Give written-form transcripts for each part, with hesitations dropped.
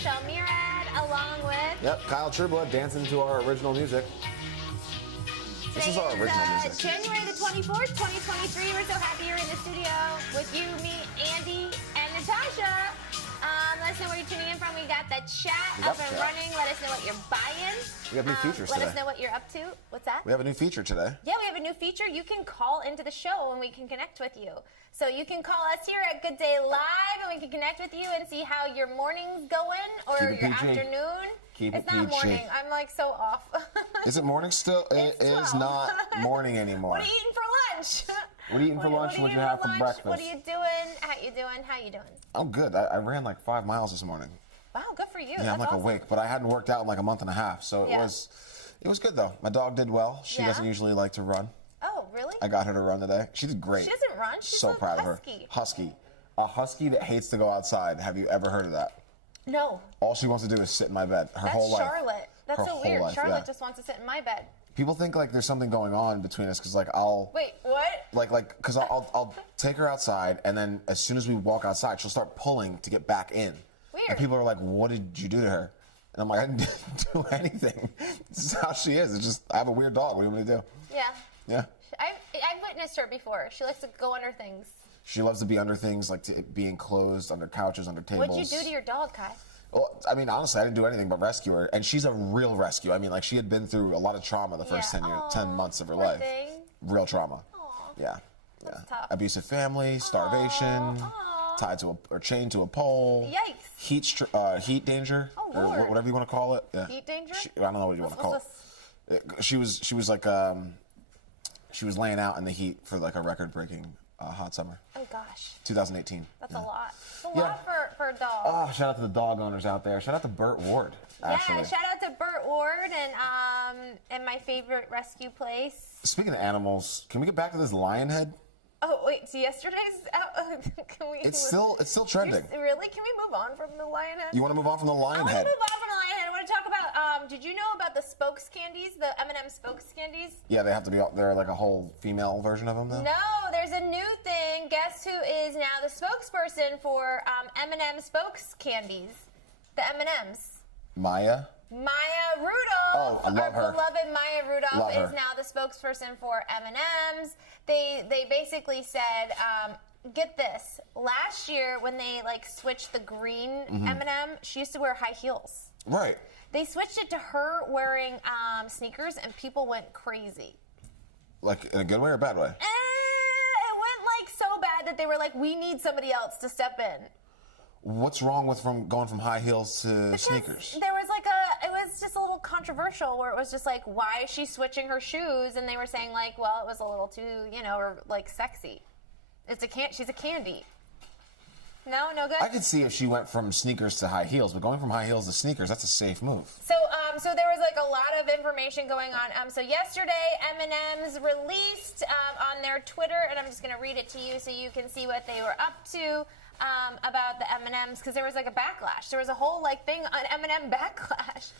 Michelle Murad, along with... Yep, Kyle Trueblood dancing to our original music. This is our original music. January the 24th, 2023. We're so happy you're in the studio with you, me, Andy, and Natasha. Let us know where you're tuning in from. We got the chat up and running. Let us know what you're buying. We have new features today. Let us know what you're up to. What's that? We have a new feature today. Yeah, we have a new feature. You can call into the show and we can connect with you. So you can call us here at Good Day Live and we can connect with you and see how your morning's going or your afternoon. It's not morning. I'm like so off. Is it morning still? It is not morning anymore. What are you eating for lunch? What are you eating for lunch? What do you have for breakfast? What are you doing? How you doing? I'm good. I ran like 5 miles this morning. Wow, good for you. Yeah, I'm like awesome. awake, but I hadn't worked out in like a month and a half, so it was good though. My dog did well. She doesn't usually like to run. Oh, really? I got her to run today. She did great. She doesn't run. She's so proud husky. of her. Husky. A husky that hates to go outside. Have you ever heard of that? No. All she wants to do is sit in my bed. Her whole life. That's Charlotte. That's so weird. Charlotte just wants to sit in my bed. People think like there's something going on between us because like I'll wait, what? Because I'll take her outside and then as soon as we walk outside she'll start pulling to get back in. Weird. And people are like, "What did you do to her?" And I'm like, "I didn't do anything. This is how she is. It's just I have a weird dog. What do you want me to do?" Yeah. Yeah. I've witnessed her before. She likes to go under things. She loves to be under things, like to be enclosed under couches, under tables. What'd you do to your dog, Kai? Well, I mean, honestly, I didn't do anything but rescue her, and she's a real rescue. I mean, like she had been through a lot of trauma the first 10 months of her life. Thing. Real trauma. Aww. Yeah. That's tough. Abusive family, starvation, tied to or chained to a pole. Yikes. Heat danger, or whatever you want to call it. Yeah. Heat danger. I don't know what you want to call it. She was like she was laying out in the heat for like a record-breaking hot summer. Oh gosh. 2018. That's a lot. It's a lot for a dog. Oh, shout out to the dog owners out there. Shout out to Burt Ward. Actually. Yeah, shout out to Burt Ward and my favorite rescue place. Speaking of animals, can we get back to this lion head? Oh wait, so yesterday's can we? It's still trending. Really? Can we move on from the lion head? You want to move on from the lion head? I want to move on from the lion head. I want to talk about. Did you know about the spokes candies? The M&M spokes candies? Yeah, they have to be. They're like a whole female version of them, though. No, there's a new thing. Guess who is now the spokesperson for M&M spokes candies? The M&Ms. Maya Rudolph. Oh, I love her. Our beloved Maya Rudolph Love is now the spokesperson for M&Ms. They basically said, get this. Last year when they like switched the green M&M, she used to wear high heels. Right. They switched it to her wearing sneakers, and people went crazy. Like in a good way or a bad way? It went like so bad that they were like, we need somebody else to step in. What's wrong with going from high heels to sneakers? There was it was just a little controversial where it was just like, why is she switching her shoes? And they were saying like, well, it was a little too, or like sexy. She's a candy. No good? I could see if she went from sneakers to high heels, but going from high heels to sneakers, that's a safe move. So there was like a lot of information going on. So yesterday, M&M's released on their Twitter, and I'm just going to read it to you so you can see what they were up to about the M&M's, because there was like a backlash. There was a whole like thing on M&M backlash.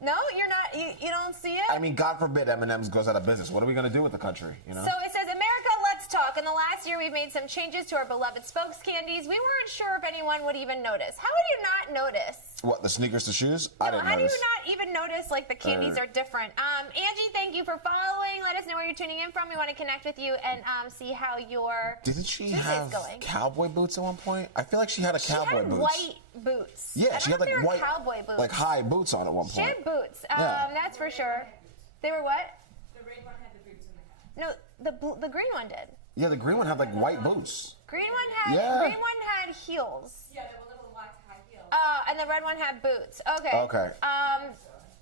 No, you're not. You don't see it. I mean, God forbid M&M's goes out of business. What are we going to do with the country? So it says, America, let's talk. In the last year, we've made some changes to our beloved spokes candies. We weren't sure if anyone would even notice. How would you not notice? What, the sneakers to shoes? No, I didn't how notice. do you not even notice like the candies are different? Angie, thank you for following. Let us know where you're tuning in from. We want to connect with you and see how your Didn't she Tuesday's have going. cowboy boots at one point? I feel like she had cowboy boots. White boots. Yeah, she had like white cowboy boots. like high boots on at one point. She had boots. Yeah. That's for sure. They were what? The red one had the boots in the car. No, the green one did. Yeah, the green one had like white boots. Green one had heels. Yeah, they were little white high heels. And the red one had boots. Okay.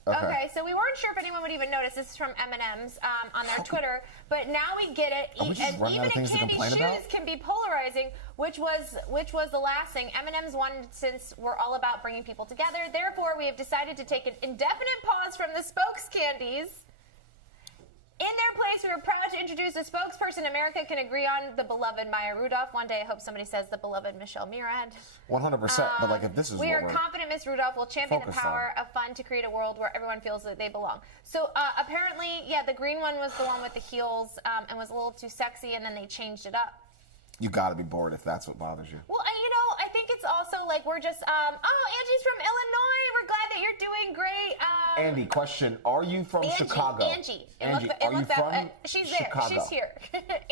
Okay, so we weren't sure if anyone would even notice. This is from M&M's on their Twitter, but now we get it. Are we just running out of things to complain about? Shoes can be polarizing, which was the last thing. M&M's wanted, since we're all about bringing people together. Therefore, we have decided to take an indefinite pause from the spokes candies. In their place, we are proud to introduce a spokesperson America can agree on, the beloved Maya Rudolph. One day, I hope somebody says the beloved Michelle Murad. 100%. But like, if this is we are confident Miss Rudolph will champion the power of fun to create a world where everyone feels that they belong. So apparently, yeah, the green one was the one with the heels and was a little too sexy, and then they changed it up. You got to be bored if that's what bothers you. Well, I think it's also like we're just, Angie's from Illinois. We're glad that you're doing great. Andy, question. Are you from Chicago? Angie. Are you from she's there. Chicago? She's here.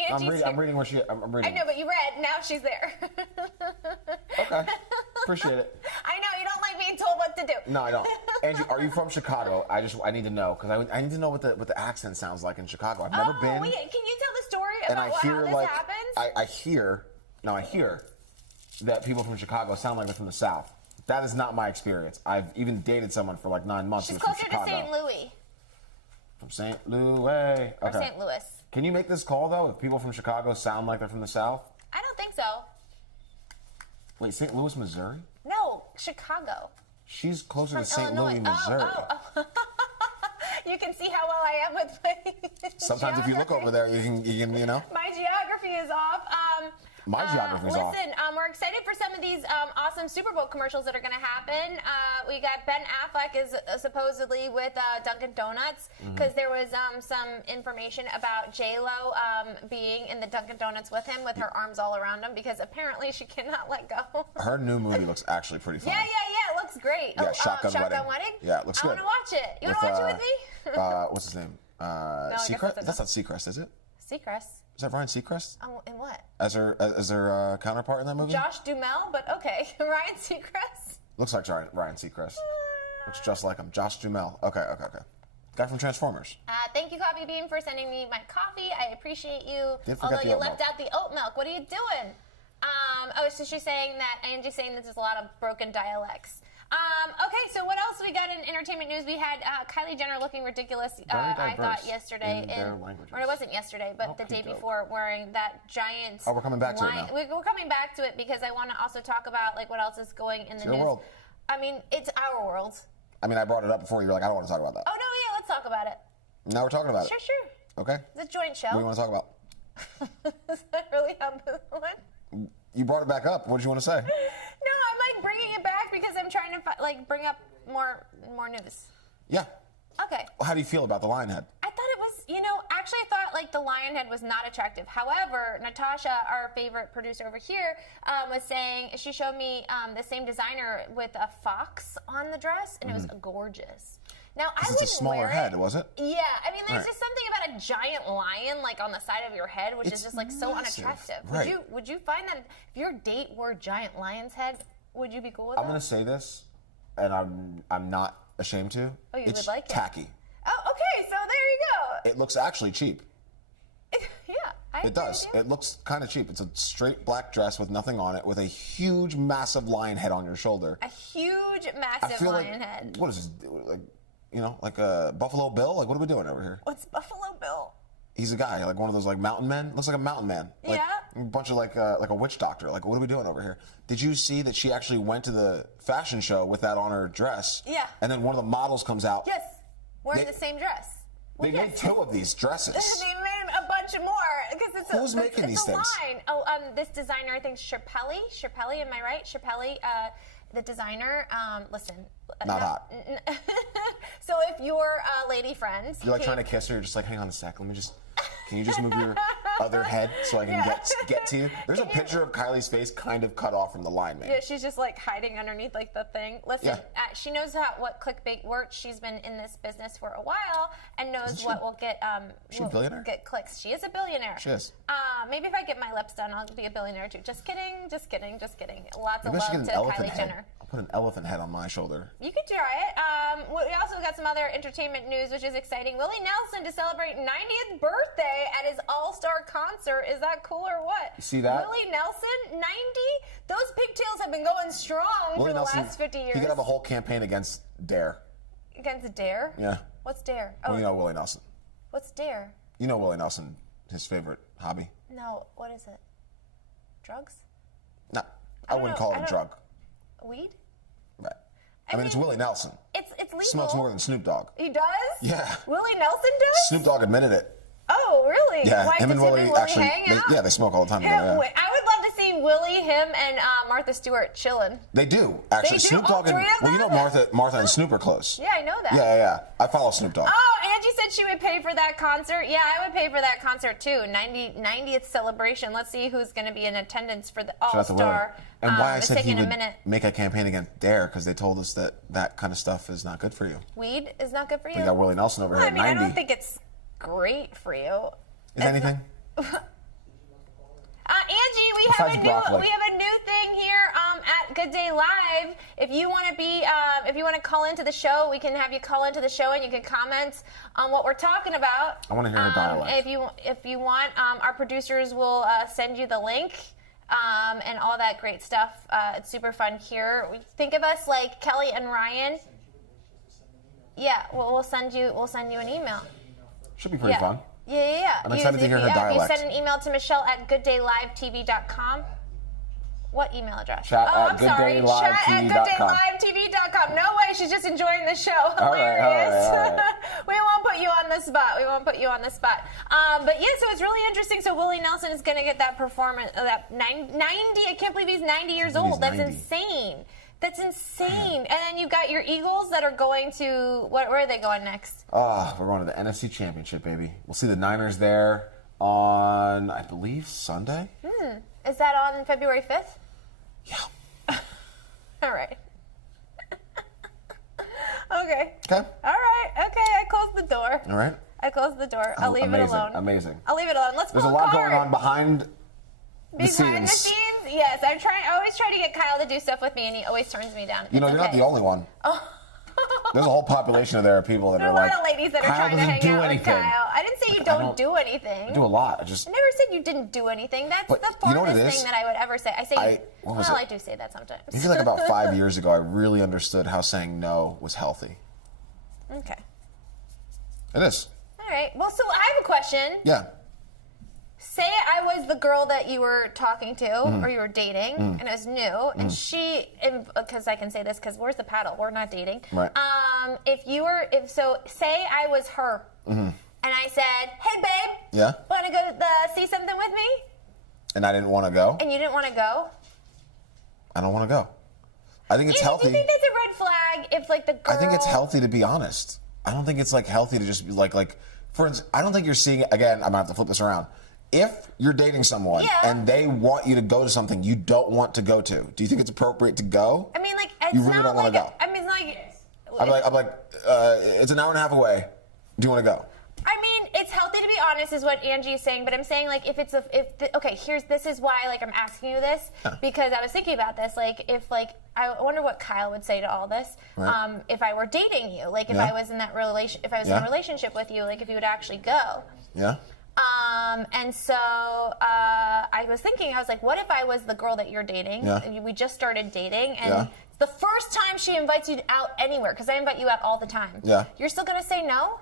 Angie's I'm reading what I'm reading. I know, but you read. Now she's there. Okay. Appreciate it. I know. You don't like being told what to do. No, I don't. Angie, are you from Chicago? I need to know, because I need to know what the accent sounds like in Chicago. I've never been. Wait, can you tell the story And about how this happens? I hear that people from Chicago sound like they're from the South. That is not my experience. I've even dated someone for like 9 months She's who's from closer Chicago. to St. Louis. From St. Louis. Okay. Or St. Louis. Can you make this call, though, if people from Chicago sound like they're from the South? I don't think so. Wait, St. Louis, Missouri? No, Chicago. She's closer From to St. Louis, Illinois. Missouri. Oh. You can see how well I am with my Sometimes if you look over there, you can My geography is off. My geography's off. Listen, we're excited for some of these awesome Super Bowl commercials that are going to happen. We got Ben Affleck is supposedly with Dunkin' Donuts because there was some information about J-Lo being in the Dunkin' Donuts with him with her arms all around him because apparently she cannot let go. Her new movie looks actually pretty fun. Yeah, it looks great. Yeah, Shotgun Wedding. Yeah, it looks good. I want to watch it. You want to watch it with me? What's his name? Seacrest? That's not Seacrest, is it? Seacrest. Is that Ryan Seacrest? In what? As her counterpart in that movie? Josh Duhamel, but okay. Ryan Seacrest. Looks like Ryan Seacrest. Looks just like him. Josh Duhamel. Okay. Guy from Transformers. Thank you, Coffee Bean, for sending me my coffee. I appreciate you. Didn't forget Although the you oat left milk. out the oat milk. What are you doing? So she's saying that Angie's saying that there's a lot of broken dialects. Okay, so what else we got in entertainment news? We had Kylie Jenner looking ridiculous, I thought, yesterday. in their languages. Or it wasn't yesterday, but the day before, wearing that giant... Oh, we're coming back to it now. We're coming back to it because I want to also talk about what else is going in the news. Your world. I mean, it's our world. I mean, I brought it up before. You were like, I don't want to talk about that. Oh, no, yeah, let's talk about it. Now we're talking about it. Sure. Okay. It's a joint show. What do you want to talk about? Is that really what? You brought it back up. What did you want to say? No, I'm bringing it back because I'm trying to bring up more news. Yeah. Okay. Well, how do you feel about the lion head? I thought it was, actually I thought the lion head was not attractive. However, Natasha, our favorite producer over here, was saying, she showed me the same designer with a fox on the dress, and it was gorgeous. Now, I wouldn't It's a smaller wear head, was it? Yeah, I mean, there's just something about a giant lion on the side of your head, which is just so massive. unattractive. Right. Would you find that if your date wore a giant lion's head, would you be cool with that? I'm going to say this, and I'm not ashamed to. Oh, you it's would like it? tacky. Oh, okay, so there you go. It looks actually cheap. Yeah, It does. It looks kind of cheap. It's a straight black dress with nothing on it, with a huge, massive lion head on your shoulder. A huge, I massive feel lion head. What is this? Like a Buffalo Bill? What are we doing over here? What's Buffalo Bill? He's a guy, one of those mountain men. Looks like a mountain man. Yeah. A bunch of like a witch doctor. What are we doing over here? Did you see that she actually went to the fashion show with that on her dress? Yeah. And then one of the models comes out. Yes, wearing the same dress. They made 2 of these dresses. They made a bunch more because it's Who's making these things? Line. Oh, this designer, I think Schiappelli. Schiappelli, am I right? Schiappelli, the designer. Listen. Not hot. So if your lady friend, You're trying to kiss her. You're just hang on a sec. Can you just move your other head so I can get to you? There's a picture of Kylie's face kind of cut off from the line, man. Yeah, she's just hiding underneath the thing. Listen, she knows what clickbait works. She's been in this business for a while and knows what will get She a billionaire? Get clicks. She is a billionaire. She is. Maybe if I get my lips done, I'll be a billionaire too. Just kidding. Lots of Maybe I should love get to an elephant Kylie head. Jenner. I'll put an elephant head on my shoulder. You could try it. We also got some other entertainment news, which is exciting. Willie Nelson to celebrate 90th birthday at his all-star concert. Is that cool or what? You see that? Willie Nelson, 90? Those pigtails have been going strong Willie for the Nelson, last 50 years. He could have a whole campaign against Dare. Against Dare? Yeah. What's Dare? Oh, you know Willie Nelson. What's Dare? You know Willie Nelson, his favorite hobby. No, what is it? Drugs? No, I wouldn't call it a drug. Weed? Right. I mean, it's Willie Nelson. It's legal. Smokes more than Snoop Dogg. He does? Yeah. Willie Nelson does? Snoop Dogg admitted it. Oh, really? Yeah, Why, him and Willie actually, hang out? they smoke all the time together. Yeah. I would love to see Willie, him, and Martha Stewart chilling. They do, actually. They do? Snoop Dogg All and, three of well, you know them? Martha and Snoop are close. Yeah, I know that. Yeah. I follow Snoop Dogg. Oh, Angie said she would pay for that concert. Yeah, I would pay for that concert too. 90th celebration. Let's see who's going to be in attendance for the All-Star. And why I said he would make a campaign against Dare, because they told us that kind of stuff is not good for you. Weed is not good for you? We got Willie Nelson over here at 90. I don't think it's great for you. Is anything? Angie, we have a new thing here at Good Day Live. If you want to call into the show, we can have you call into the show and you can comment on what we're talking about. I want to hear her dialect. If you want, our producers will send you the link and all that great stuff. It's super fun here. Think of us like Kelly and Ryan. Yeah, well, we'll send you an email. Should be pretty fun. Yeah. I'm excited to hear her dialect. You send an email to Michelle at gooddaylivetv.com. What email address? Chat at gooddaylivetv.com. No way, she's just enjoying the show. Hilarious. All right. We won't put you on the spot. But yeah, so it's really interesting. So Willie Nelson is going to get that performance, that 90. I can't believe he's 90 years old. That's 90. insane. That's insane. And then you've got your Eagles that are going to, where are they going next? We're going to the NFC Championship, baby. We'll see the Niners there on, I believe, Sunday. Is that on February 5th? Yeah. All right. Okay. Okay. All right. Okay, I closed the door. All right. I closed the door. I'll leave it alone. Amazing. I'll leave it alone. Let's There's a pull lot card. going on behind the Behind scenes. the scenes? Yes. I always try to get Kyle to do stuff with me, and he always turns me down. You're not the only one. Oh. There's a whole population of people that there are like, a lot of ladies that are Kyle trying to hang do out anything. with Kyle. I didn't say you don't do anything. I do a lot. I never said you didn't do anything. That's the farthest thing that I would ever say. I say, I do say that sometimes. I feel like about 5 years ago, I really understood how saying no was healthy. Okay. It is. All right. Well, so I have a question. Yeah. Say I was the girl that you were talking to or you were dating, and it was new, and she, because I can say this, because where's the paddle? We're not dating. Right. Say I was her, and I said, hey, babe. Yeah. Want to go see something with me? And I didn't want to go. And you didn't want to go? I don't want to go. I think it's healthy. Do you think that's a red flag if, the girl... I think it's healthy to be honest. I don't think it's, healthy to just be, for instance, I don't think you're seeing, again, I'm going to have to flip this around. If you're dating someone and they want you to go to something you don't want to go to, do you think it's appropriate to go? I mean, you really don't want to go. I mean, I'm like, it's an hour and a half away. Do you want to go? I mean, it's healthy to be honest, is what Angie is saying. But I'm saying, this is why, I'm asking you this because I was thinking about this. I wonder what Kyle would say to all this. Right. If I were dating you, if I was in that if I was in a relationship with you, if you would actually go. Yeah. And so I was thinking, I was like, what if I was the girl that you're dating? Yeah. And we just started dating, and the first time she invites you out anywhere, because I invite you out all the time. Yeah. You're still gonna say no?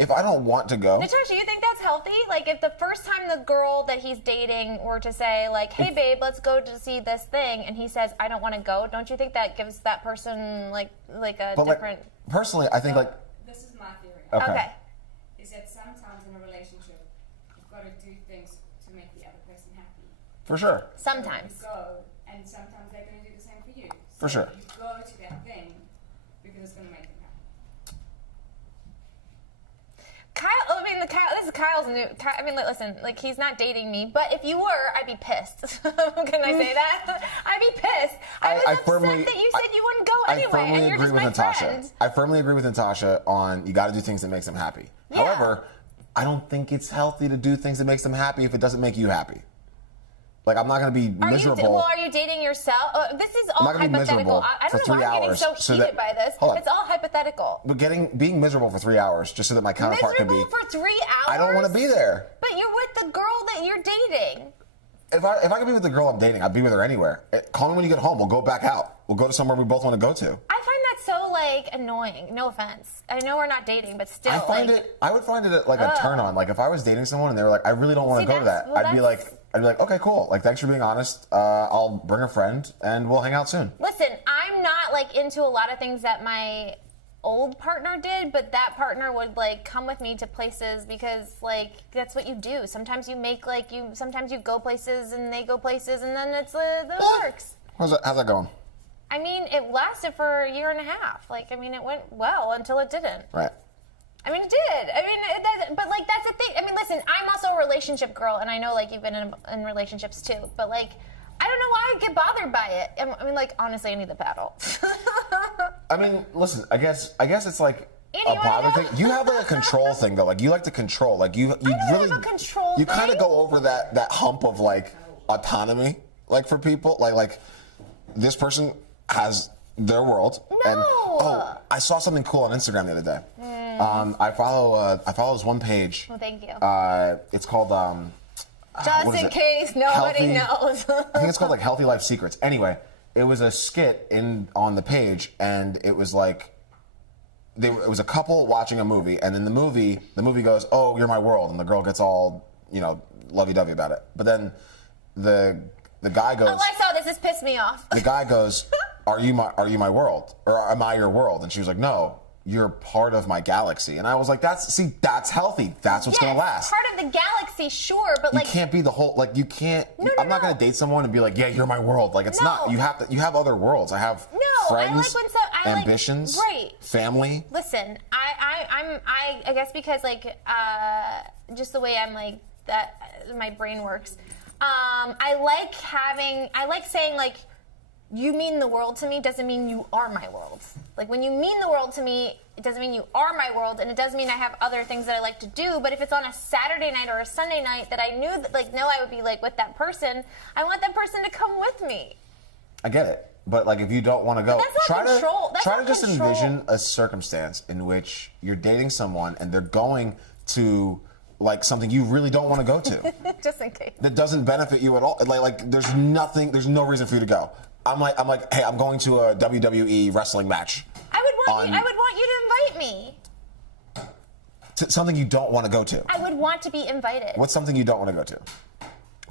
If I don't want to go. Natasha, you think that's healthy? If the first time the girl that he's dating were to say, hey, babe, let's go to see this thing, and he says, I don't want to go, don't you think that gives that person, a different... personally, I think, This is my theory. Okay. Is that sometimes in a relationship, you've got to do things to make the other person happy. For sure. Sometimes. So you go, and sometimes they're going to do the same for you. For sure. You go to that thing because it's going to make them happy. This is Kyle's new. Listen, he's not dating me, but if you were, I'd be pissed. Can I say that? I'd be pissed. I was upset that you said you wouldn't go anyway, and you're just my friend. I firmly agree with Natasha on you got to do things that makes them happy. Yeah. However, I don't think it's healthy to do things that makes them happy if it doesn't make you happy. I'm not going to be miserable. Are you dating yourself? This is all I'm not gonna be hypothetical. miserable I for don't know 3 why I'm getting hours so heated by this. Hold on. It's all hypothetical. But being miserable for 3 hours just so that my counterpart can be. Miserable for 3 hours? I don't want to be there. But you're with the girl that you're dating. If I could be with the girl I'm dating, I'd be with her anywhere. Call me when you get home. We'll go back out. We'll go to somewhere we both want to go to. I find that so annoying. No offense. I know we're not dating, but still. I would find it a turn on. If I was dating someone and they were like, I really don't want to go to that. I'd be like, okay, cool. Thanks for being honest. I'll bring a friend and we'll hang out soon. Listen, I'm not into a lot of things that my old partner did, but that partner would come with me to places because that's what you do. Sometimes you make sometimes you go places and they go places and then it works. How's that going? I mean, it lasted for a year and a half. It went well until it didn't. Right. I mean, it did. I mean, but like that's the thing. I mean, listen, I'm also a relationship girl, and I know like you've been in relationships too. But like, I don't know why I get bothered by it. I mean, like honestly, I need the paddle. I mean, listen. I guess it's like Andy, a bother thing. You have like a control thing though. Like you like to control. Like you really have a control You kind of thing. go over that hump of like autonomy. Like for people, like this person has their world. No. And I saw something cool on Instagram the other day. I follow this one page. Well, thank you. It's called Just what is in it? case nobody knows. I think it's called like Healthy Life Secrets. Anyway, it was a skit on the page, and it was like it was a couple watching a movie, and in the movie goes, "Oh, you're my world," and the girl gets all lovey-dovey about it. But then the guy goes, Oh, I saw this. This pissed me off. the guy goes, Are you my world, or am I your world? And she was like, No, you're part of my galaxy. And I was like, That's healthy. That's what's gonna last. Part of the galaxy, sure, but You like can't be the whole, like you can't. No, I'm not no. gonna date someone and be like, yeah, you're my world. Like it's No. not. You have other worlds. I have friends, ambitions, right. family. Listen, I guess because like just the way I'm like that my brain works. I like saying like you mean the world to me doesn't mean you are my world. Like when you mean the world to me, it doesn't mean you are my world, and it does mean I have other things that I like to do. But if it's on a Saturday night or a Sunday night that I knew that I would be like with that person, I want that person to come with me. I get it, but like if you don't want to go, That's not control. That's try not to just control. envision a circumstance in which you're dating someone and they're going to like something you really don't want to go to. Just in case. That doesn't benefit you at all. Like there's no reason for you to go. I'm like, hey, I'm going to a WWE wrestling match. I would want you to invite me. Something you don't want to go to. I would want to be invited. What's something you don't want to go to?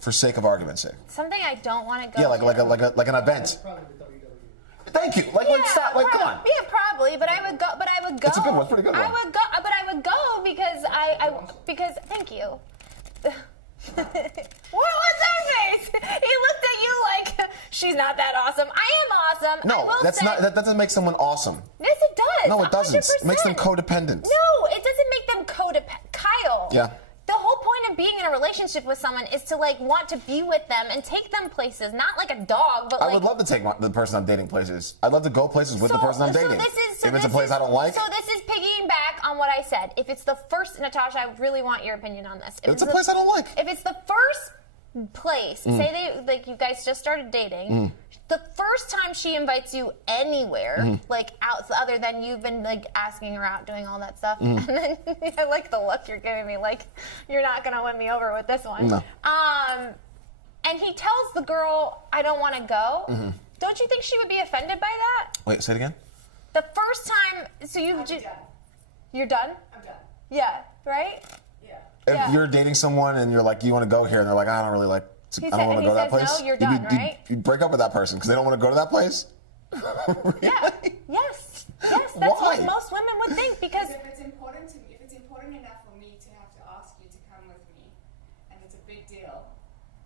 For sake of argument's sake. Something I don't want to go Yeah, to. like an event. Probably the WWE. Thank you. Stop. Like, come on. Yeah, probably, but I would go. It's a good one. It's a pretty good one. I would go, but I would go because thank you. What was that face? He looked at you like she's not that awesome. I am awesome. No, that doesn't make someone awesome. Yes, it does. No, it doesn't. 100%. It makes them codependent. No, it doesn't make them codependent. Kyle. Yeah. The whole point of being in a relationship with someone is to like want to be with them and take them places, not like a dog, but like. I would love to take the person I'm dating places. I'd love to go places with the person I'm dating. If it's a place I don't like. So this is piggying back on what I said. If it's the first, Natasha, I really want your opinion on this. If it's a place I don't like. If it's the first place, say you guys just started dating. The first time she invites you anywhere, like out, other than you've been like asking her out, doing all that stuff, and then I like the look you're giving me, like you're not gonna win me over with this one. No. And he tells the girl, "I don't want to go." Don't you think she would be offended by that? Wait, say it again. The first time, so I'm done. you're done? I'm done. Yeah, right? Yeah. If Yeah. you're dating someone and you're like, you want to go here, and they're like, I don't really like. I don't want to go to that says place. no, you're done, right? You'd break up with that person because they don't want to go to that place. Really? Yeah. Yes. Yes. That's Why? what most women would think because. If it's important to me, if it's important enough for me to have to ask you to come with me, and it's a big deal,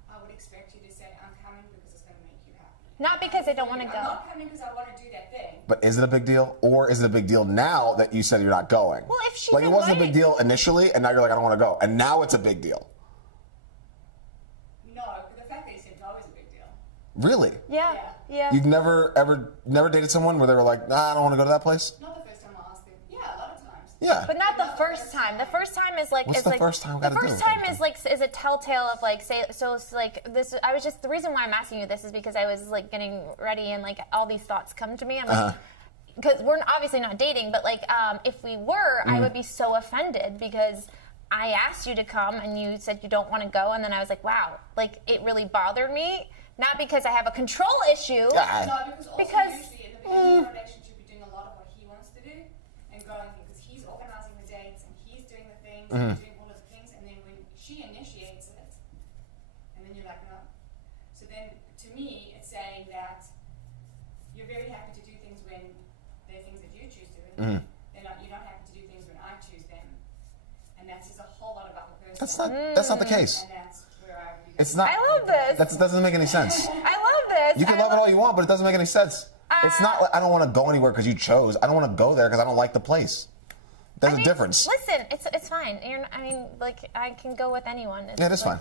I would expect you to say, I'm coming because it's going to make you happy. Not because I don't want to I'm go. not coming because I want to do that thing. But is it a big deal, or is it a big deal now that you said you're not going? Well, if she's like it wasn't a big invited- deal initially, and now you're like, I don't want to go, and now it's a big deal. No, but the fact that you said no is a big deal. Really? Yeah. Yeah. You've never dated someone where they were like, nah, I don't want to go to that place? Not the first time I asked them. Yeah, a lot of times. Yeah. But not the first time. The first time is like. What's is the like, first time The gotta do first with time anything? is like is a telltale of like say so it's like this. I was just the reason why I'm asking you this is because I was like getting ready and like all these thoughts come to me. I'm like. Because we're obviously not dating, but like if we were, I would be so offended because I asked you to come and you said you don't want to go, and then I was like, wow, like it really bothered me. Not because I have a control issue. Yeah. No, because also Because- usually in the beginning of a relationship, you're doing a lot of what he wants to do and going because he's organizing the dates and he's doing the things and doing all of the things, and then when she initiates it, and then you're like, no. So then, to me, it's saying that you're very happy to do things when they're things that you choose to do, and you're not happy to do things when I choose them, and that says a whole lot about the person. That's not the case. And that's where I would be. It's not. I love this. That doesn't make any sense. I love this. You can love it all you want, but it doesn't make any sense. It's not like I don't want to go anywhere because you chose. I don't want to go there because I don't like the place. There's a difference. Listen, it's fine. I mean, like, I can go with anyone. Yeah, it is fine.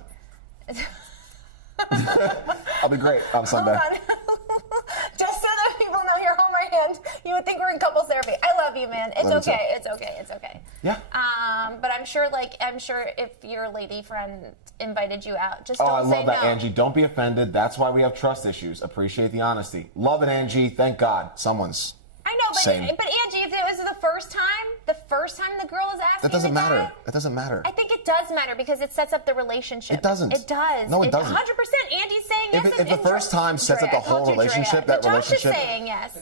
I'll be great on Sunday. Hold on. Just so that people know, here, hold my hand. You would think we're in couples therapy. I love you, man. It's okay. It's okay. It's okay. Yeah. But I'm sure if your lady friend invited you out, just I don't say love that, no. Angie. Don't be offended. That's why we have trust issues. Appreciate the honesty. Love it, Angie. Thank God. Someone's. I know, Same. but Angie, if it was the first time the girl is asking, That doesn't the matter. guy, That doesn't matter. I think it does matter because it sets up the relationship. It doesn't. It does. No, it doesn't. 100%. Andy's saying yes. If the first time sets up the whole relationship, that Natasha's relationship. saying yes.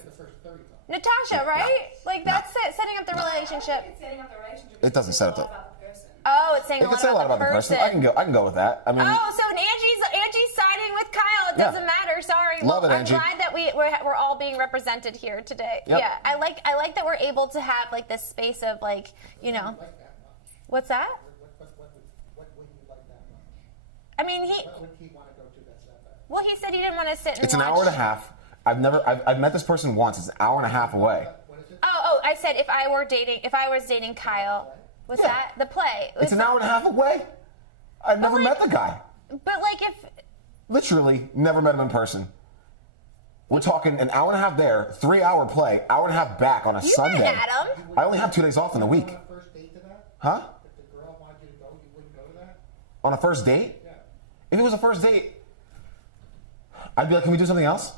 Natasha, right? Like that's setting up the relationship. It's setting up the relationship. It doesn't set up the. About the person. Oh, it's saying It a can lot say a lot about the person. I can go with that. I mean. Oh, so Angie's siding with Kyle. It doesn't matter. Sorry. Love it, Angie. I'm glad that we're all being represented here today. Yep. Yeah, I like that we're able to have like this space of like, you know. What's that? What would you like that much? I mean, What would he want to go to that's that bad? well, he said he didn't want to sit and It's an watch. hour and a half. I've met this person once. It's an hour and a half away. What is it? Oh, I said if I was dating Kyle, was Yeah. that the play? It's an hour and a half away. I've never like- met the guy. But like if Literally, never met him in person. We're talking an hour and a half there, 3-hour play, hour and a half back on a you Sunday. met Adam, I only have 2 days off in the week. On a first date to that? Huh? If the girl wanted you to go, you wouldn't go to that? On a first date? Yeah. If it was a first date, I'd be like, can we do something else?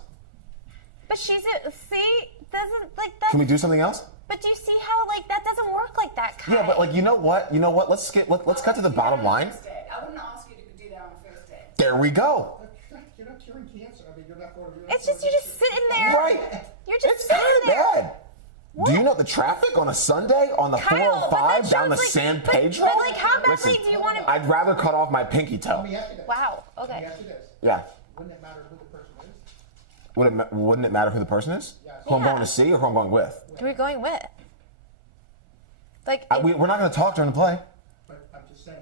but doesn't like that. Can we do something else? But do you see how like that doesn't work like that, Kyle? Yeah, but like, you know what? Let's cut to the bottom line. I wouldn't ask you to do that on the first date. There we go. You're not curing cancer. I mean, you're not going to. It's just you're just sitting there. Right. You're just It's sitting kind of there. bad. Do you know the traffic on a Sunday on the Kyle, but 405 that down the shows, San like- Pedro? but, like, how badly Listen, do you want to- I'd rather cut off my pinky toe. Let me ask you this. Wow. Let me Okay. ask you this. Yeah. Wouldn't it matter who the person is? Wouldn't it matter who the person is? Yes. Who I'm Yeah. going to see or who I'm going with? Who are we going with? Like, We're not going to talk during the play. But I'm just saying,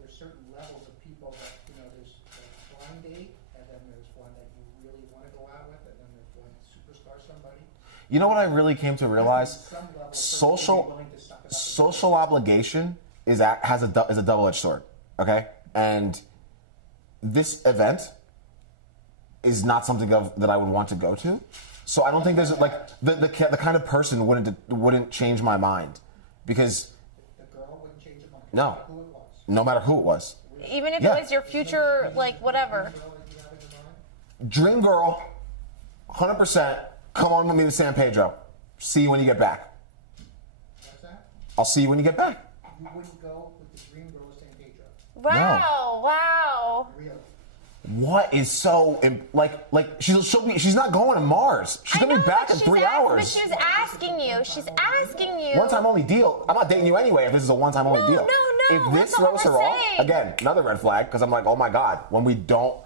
there's certain levels of people that, there's a blind date, and then there's one that you really want to go out with, and then there's one superstar somebody. You know what I really came to realize? Some level, a person would be willing to suck it up. Social obligation is a double-edged sword. Okay, and this event is not something that I would want to go to. So I don't think there's like the kind of person wouldn't change my mind, because The girl wouldn't change her mind. No. Who it was. no matter who it was, even if Yeah. it was your future, like whatever. Girl that you have in your mind? dream girl, 100%. Come on with me to San Pedro. See you when you get back. What's that? I'll see you when you get back. You wouldn't go with the dream girl to San Pedro. Wow. Wow. Really? What is so like she's not going to Mars. She's gonna I know, be back but in she's 3 ask- hours. But she was asking you. She's asking you. One time only deal. I'm not dating you anyway if this is a one time only No, deal. no, If that's this not what throws her we're off, saying. again, another red flag, because I'm like, oh my God, when we don't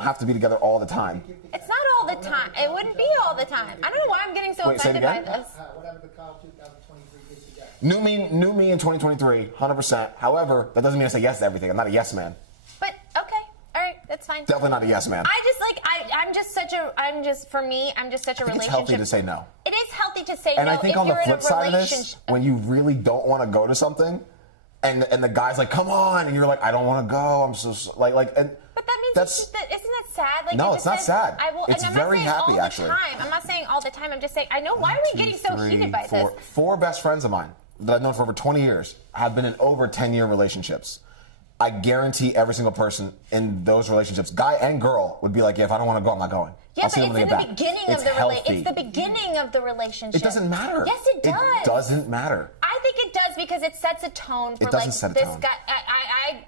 have to be together all the time. It's not all the time. It wouldn't be all the time. I don't know why I'm getting so Wait, say it offended by again? this. Whatever the Kyle 2023 gets together. New me in 2023, 100%. However, that doesn't mean I say yes to everything. I'm not a yes man. But okay, all right, that's fine. Definitely not a yes man. I'm just such a I think it's relationship. healthy to say no. It is healthy to say And no I think if on the you're in flip a side of relationship. this, when you really don't want to go to something, and the guy's like, "Come on," and you're like, "I don't want to go. I'm so like." And But that means that's isn't that sad? Like, No, it it's just not says, sad. I will, It's and I'm very not saying happy, all the actually. time. I'm not saying all the time. I'm just saying I know why are we getting so heated by this? Four best friends of mine that I've known for over 20 years have been in over 10-year relationships. I guarantee every single person in those relationships, guy and girl, would be like, "Yeah, if I don't want to go, I'm not going." Yeah, I'll but see it's them when in they the get back." beginning It's of the healthy. It's the beginning of the relationship. It doesn't matter. Yes, it does. It doesn't matter. I think it does because it sets a tone for It doesn't like set a this tone. guy.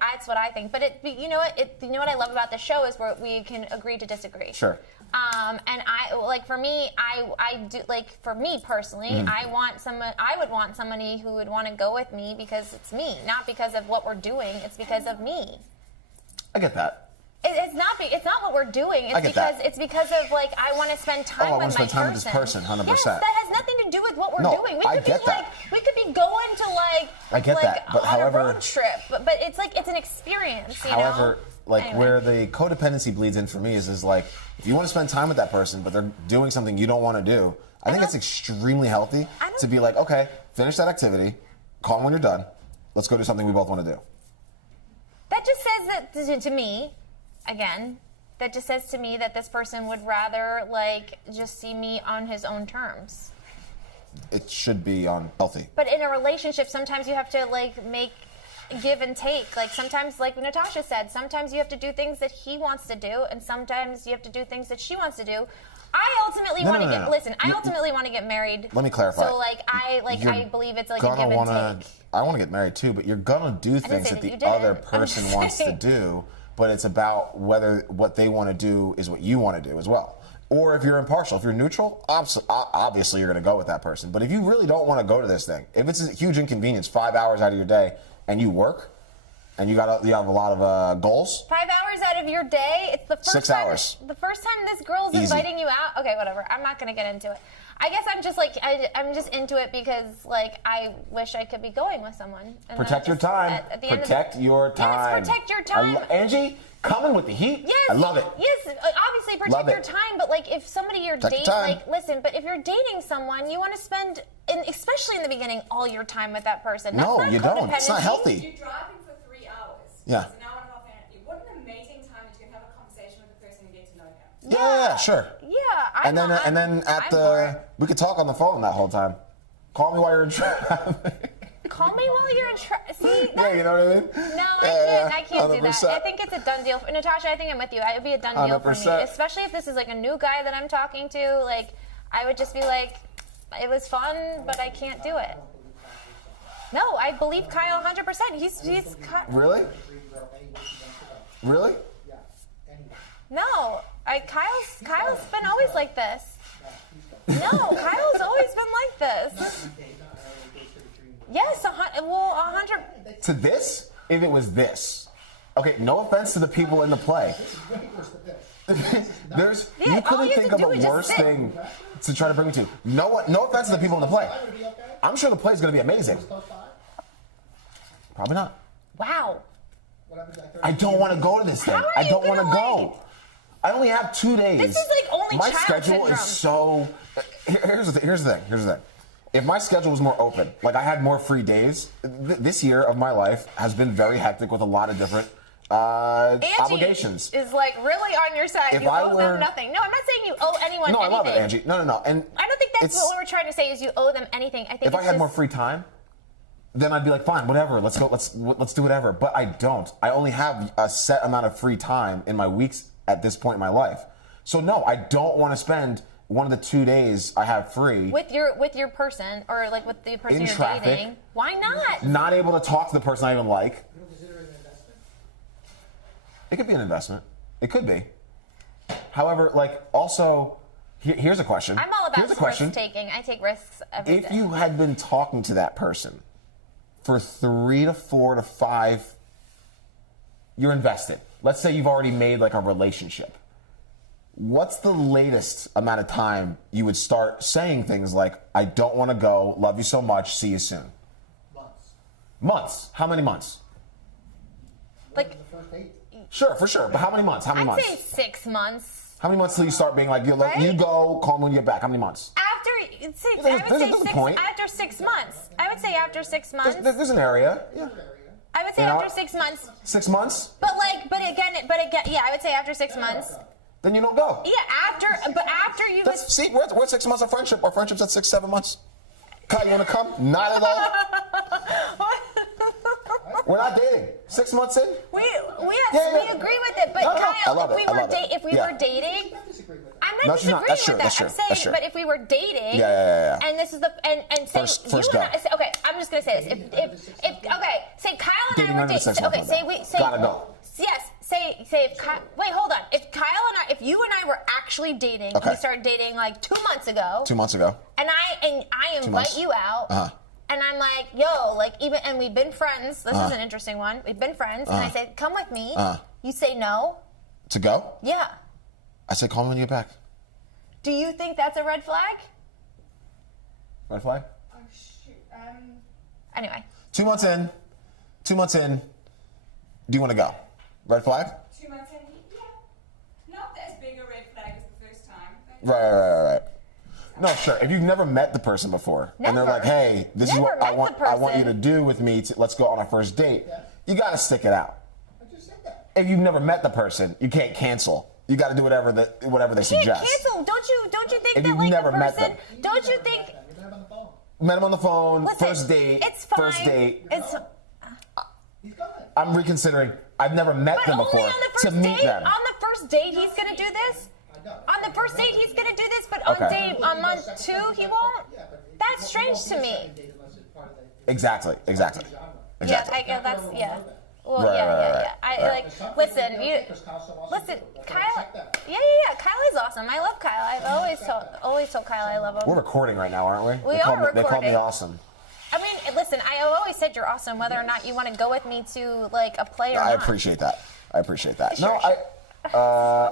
That's what I think. But you know what? You know what I love about the show is where we can agree to disagree. Sure. And for me, I do like for me personally, Mm-hmm. I would want somebody who would want to go with me because it's me, not because of what we're doing. It's because of me. I get that. It's not what we're doing. It's I get that. it's because of like I want to spend time I with wanna spend my time with this person, 100%. Yes, that has nothing to do with what we're No, doing. We I could get be that. we could be going to I get that, but on however- a road trip, but it's like it's an experience. You However, know? like Anyway. where the codependency bleeds in for me is like if you want to spend time with that person, but they're doing something you don't want to do. I think it's extremely healthy I don't- to be like, okay, Finish that activity. Call me when you're done. Let's go do something we both want to do. That just says that to me, again, that just says to me that this person would rather, like, just see me on his own terms. It should be on healthy. But in a relationship, sometimes you have to, like, give and take. Like, sometimes, like Natasha said, sometimes you have to do things that he wants to do, and sometimes you have to do things that she wants to do. I ultimately want to get. Listen, I ultimately want to get married. Let me clarify. So, like, I believe it's like a give and take. I want to get married too, but you're gonna do things that the other person wants to do. But it's about whether what they want to do is what you want to do as well. Or if you're impartial, if you're neutral, obviously you're going to go with that person. But if you really don't want to go to this thing, if it's a huge inconvenience, 5 hours out of your day, and you work, and you have a lot of goals. 5 hours out of your day. It's the first 6 time, hours. The first time this girl's inviting you out. Okay, whatever. I'm not going to get into it. I guess I'm just like I'm just into it because like I wish I could be going with someone. And Protect your time. Protect your time. Yes, protect your time. Angie, coming with the heat. Yes, I love it. Yes, obviously protect your time. But like if somebody you're dating, like listen. But if you're dating someone, you want to spend, especially in the beginning, all your time with that person. That's no, you don't. It's not healthy. You're driving for 3 hours. Yeah. It's an hour and a half. What an amazing time that you can have a conversation with the person and get to know them. Yeah, sure. Yeah, and then we could talk on the phone that whole time. Call me while you're in traffic. Call me while you're in traffic. See? Yeah, you know what I mean? No, I can't do that. I think it's a done deal. Natasha, I think I'm with you. It would be a done deal 100%. for me. Especially if this is like a new guy that I'm talking to. Like, I would just be like, it was fun, but I can't do it. No, I believe Kyle 100%. He's Really? Really? No, Kyle's been always like this. No, Kyle's always been like this. Yes, 100. To this? If it was this. Okay, no offense to the people in the play. You couldn't think of a worse thing to try to bring me to. No offense to the people in the play. I'm sure the play is going to be amazing. Probably not. Wow. I don't want to go to this thing. I don't want to go. I only have 2 days. This is like only my child schedule syndrome. Is so. Here's the thing. If my schedule was more open, like I had more free days, this year of my life has been very hectic with a lot of different obligations. Is like really on your side. You owe them nothing. No, I'm not saying you owe anyone anything. No, I love it, Angie. No. And I don't think that's what we were trying to say. Is you owe them anything. I think if I had more free time, then I'd be like, fine, whatever. Let's go. Let's do whatever. But I don't. I only have a set amount of free time in my weeks at this point in my life. So no, I don't want to spend one of the 2 days I have free with your person or like with the person you're dating. Why not? Not able to talk to the person I even like. You don't consider it an investment? It could be an investment. It could be. However, like also, here's a question. I'm all about risk taking. I take risks every day. If you had been talking to that person for 3 to 4 to 5, you're invested. Let's say you've already made like a relationship. What's the latest amount of time you would start saying things like, I don't want to go, love you so much, see you soon? Months. How many months? Like the first date. Sure, for sure. But how many months? I'd say 6 months. How many months till you start being like, you go, call me when you get back? How many months? After 6 after 6 months. I would say after 6 months. There's an area. Yeah. I would say after 6 months. 6 months? But again, yeah, I would say after 6 months. Then you don't go. Yeah, after you. See, we're 6 months of friendship. Our friendship's at 6, 7 months. Kyle, you want to come? Not at all. We're not dating. 6 months in. We agree with it. But Kyle, if we were dating, I'm not disagreeing with that. I'm saying, but if we were dating, and this is and say first you and I, okay, I'm just gonna say this. If say Kyle and I were dating. Okay, say gotta go. Yes. Say if wait, hold on. If you and I were actually dating, we started dating like 2 months ago. 2 months ago. And I invite you out. And I'm like, yo, like and we've been friends. This is an interesting one. We've been friends, and I say, come with me. You say no. To go? Yeah. I say, call me when you get back. Do you think that's a red flag? Red flag? Oh shoot. Anyway. 2 months in. 2 months in. Do you want to go? Red flag? 2 months in, yeah. Not as big a red flag as the first time. Right. No, sure. If you've never met the person before, and they're Never. like, "Hey, this is Never what I met want. the I want you person. to do with me. Let's go on our first date." Yeah. You got to stick it out. I just said that. If you've never met the person, you can't cancel. You got to do whatever they You can't suggest. cancel. Don't you think If that you've like never the met person? them. Don't you think? You met him on the phone. Met him on the phone. Listen, First date. It's fine. First date. It's He's gone. I'm reconsidering. I've never met but them only before on the to first meet date. them. On the first date, he's gonna do this. I know. On the first date, he's gonna do this, but on Okay. date on month 2, he won't. Yeah, but it That's won't strange be to a me. second date unless it's part of the Exactly. Exactly. genre. Exactly. Yeah, I guess that's yeah. Well, Right, yeah, right, yeah, right, yeah. I right. like. There's some Listen, people who you. don't think Kyle so awesome Listen, too, but Kyle. accept that. Yeah. Kyle is awesome. I love Kyle. I've always told Kyle I love him. We're recording right now, aren't we? We They called are me- They called me recording. awesome. I mean, listen. I have always said you're awesome, whether or not you want to go with me to like a play or I not. appreciate that. I appreciate that. Sure, No, sure.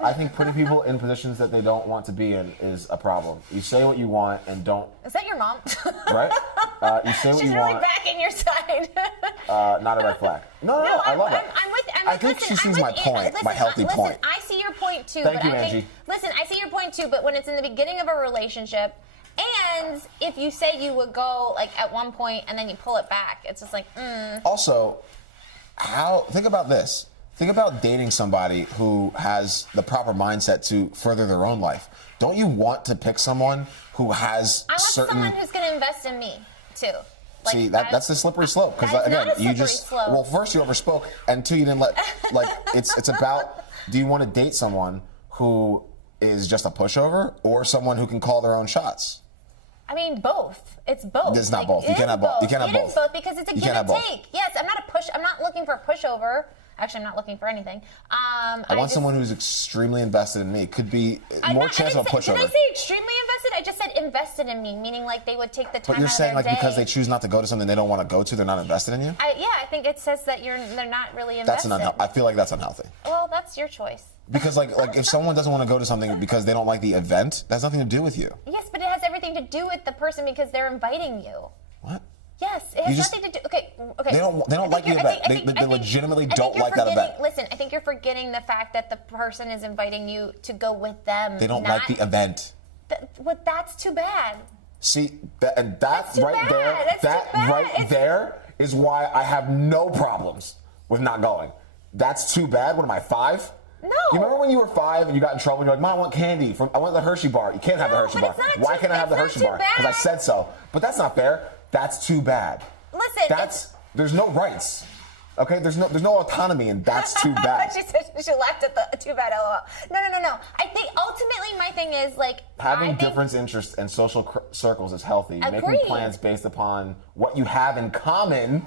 I think putting people in positions that they don't want to be in is a problem. You say what you want and don't, Is that your mom? right? You say what She's you really want, backing your side. not a red flag. No, I love it. I'm with. I think listen, she I'm sees with my An- point, listen, my healthy listen, point. I see your point too. Thank but you, I think, Angie. listen, I see your point too. But when it's in the beginning of a relationship, and if you say you would go like at one point and then you pull it back, it's just like, Also, think about this. Think about dating somebody who has the proper mindset to further their own life. Don't you want to pick someone who has I want certain... someone who's going to invest in me too. Like, See, that's the slippery slope. Because that is again, not a you slippery just slope. well, first you overspoke, and two, you didn't let like it's about. Do you want to date someone who is just a pushover, or someone who can call their own shots? I mean, both. It's both. It's not Like, both. You it can't is have both. You can't have It both. is both because it's a You give can't and have both. take. Yes, I'm not looking for a pushover. Actually, I'm not looking for anything. I want someone who's extremely invested in me. Could be more chance of a pushover. Did I say extremely invested? I just said invested in me, meaning like they would take the time But you're out saying of like their day. because they choose not to go to something they don't want to go to, they're not invested in you. I think it says that they're not really That's invested. I feel like that's unhealthy. Well, that's your choice. Because like if someone doesn't want to go to something because they don't like the event, that has nothing to do with you. Yes, but it has everything to do with the person because they're inviting you. What? Yes, it has just- nothing to do. Okay. They don't I like think the you're- event. I They think- legitimately I think don't you're like that forgetting- event. Listen, I think you're forgetting the fact that the person is inviting you to go with them. They don't like the event. Well, that's too bad. See, that That's too right bad. there, That's that too bad. right It's- there is why I have no problems with not going. That's too bad. What am I, 5? No. You remember when you were 5 and you got in trouble and you're like, Mom, I want candy. I want the Hershey bar. You can't have the No, Hershey but bar. it's not Why too- can't I have the it's not Hershey too bar? Because I bad. said so. But that's not fair. That's too bad. Listen, There's no rights. Okay? There's no autonomy, and that's too bad. she said she laughed at the too bad LOL. No. I think ultimately my thing is like Having I think, different interests and social circles is healthy. Making Agreed. plans based upon what you have in common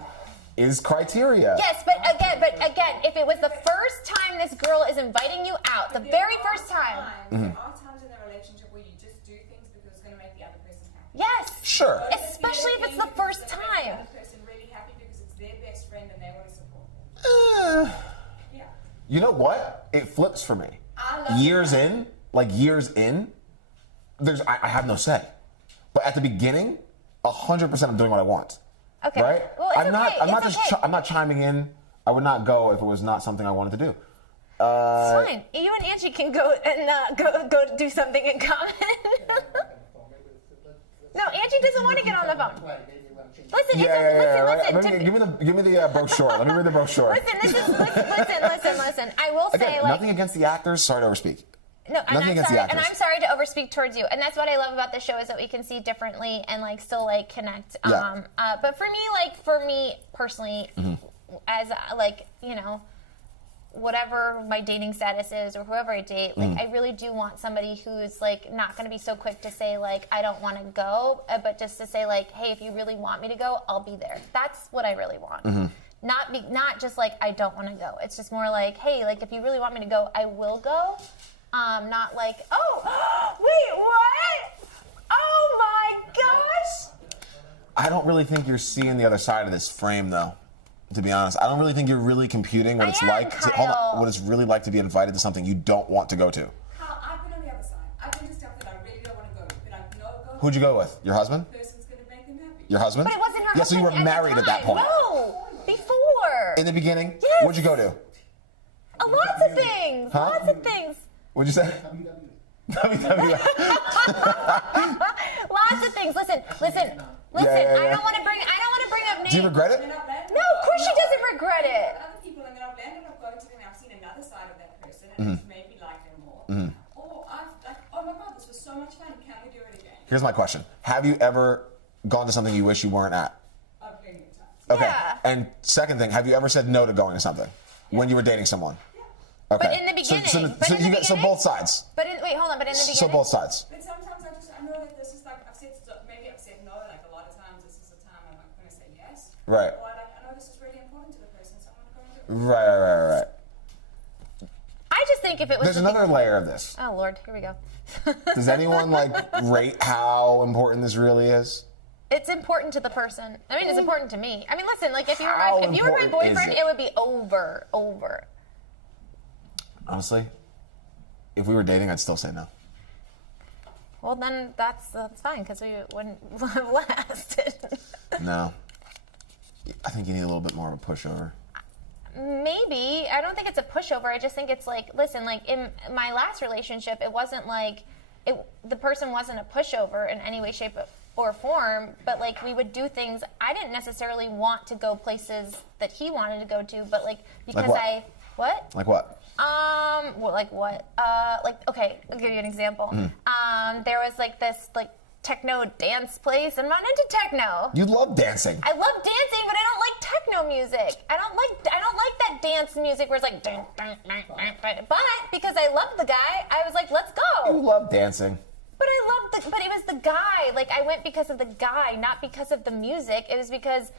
is criteria. Yes, but again, if it was the first time this girl is inviting you out, the very first time. There are times in a relationship where you just do things because it's going to make the other person happy. Yes. Sure. Especially if it's the first time. The other person really happy because it's their best friend and they want to support them. Yeah. You know what? It flips for me. I love Years in, I have no say. But at the beginning, 100% I'm doing what I want. Okay. Right? Well, it's I'm not. okay. I'm not It's just. okay. I'm not chiming in. I would not go if it was not something I wanted to do. It's fine. You and Angie can go and go do something in common. No, Angie doesn't want to get on the phone. Listen, Right. Give me the brochure. Let me read the brochure. Listen. I will say, Again, like, nothing against the actors. Sorry to overspeak. no, and nothing I'm against sorry, the and actors. I'm sorry to overspeak towards you. And that's what I love about the show is that we can see differently and like still like connect. Yeah. But for me personally, Mm-hmm. as like whatever my dating status is or whoever I date, like I really do want somebody who's like not going to be so quick to say like I don't want to go, but just to say like, hey, if you really want me to go, I'll be there. That's what I really want. Not just like I don't want to go. It's just more like, hey, like if you really want me to go, I will go. Not like, oh, wait, what? Oh my gosh! I don't really think you're seeing the other side of this frame, though. To be honest, I don't really think you're really computing what I it's am, like. Kyle. What it's really like to be invited to something you don't want to go to. Kyle, I've been on the other side. I've been to stuff that I really don't want to go to, but I know go. Who'd you go with? Your husband? The person's going to make them happy. Your husband? But it wasn't her Yeah, so you were husband at the married at that time. point. No, before. In the beginning? Yes. Where'd you go to? Lots of things. Huh? Lots of things. What'd you say? WWF. Lots of things. Listen. Yeah. I don't want to bring up names. Do you regret it? No, of course she doesn't regret it. Other people, and then I've landed up going to them, I've seen another side of that person, and it's made me like them more. Or I've like, oh my god, this was so much fun. Can we do it again? Here's my question: have you ever gone to something you wish you weren't at? Plenty of times. Okay. Yeah. And second thing, have you ever said no to going to something when you were dating someone? Okay. But in the beginning. So both sides. Wait, hold on. But in the beginning. So both sides. But sometimes I know that this is like, maybe I've said no, like a lot of times this is the time I'm not going to say yes. Right. Or like, I know this is really important to the person, so I'm going to go and do it. Right. I just think if it was. There's another layer of this. Oh Lord, here we go. Does anyone rate how important this really is? It's important to the person. I mean, it's important to me. I mean, listen, like if you were How my important boyfriend, is it? it would be over. Honestly, if we were dating, I'd still say no. Well, then that's fine because we wouldn't have lasted. No. I think you need a little bit more of a pushover. Maybe. I don't think it's a pushover. I just think it's like, listen, like in my last relationship, it wasn't like the person wasn't a pushover in any way, shape, or form, but like we would do things. I didn't necessarily want to go places that he wanted to go to, but like because Like what? What? Like what? Well, like what? Okay, I'll give you an example. There was like this techno dance place. I'm not into techno. You love dancing. I love dancing, but I don't like techno music. I don't like that dance music where it's like dun, dun, dun, dun, dun. But because I love the guy, I was like, let's go. You love dancing. But but it was the guy. Like I went because of the guy, not because of the music. It was because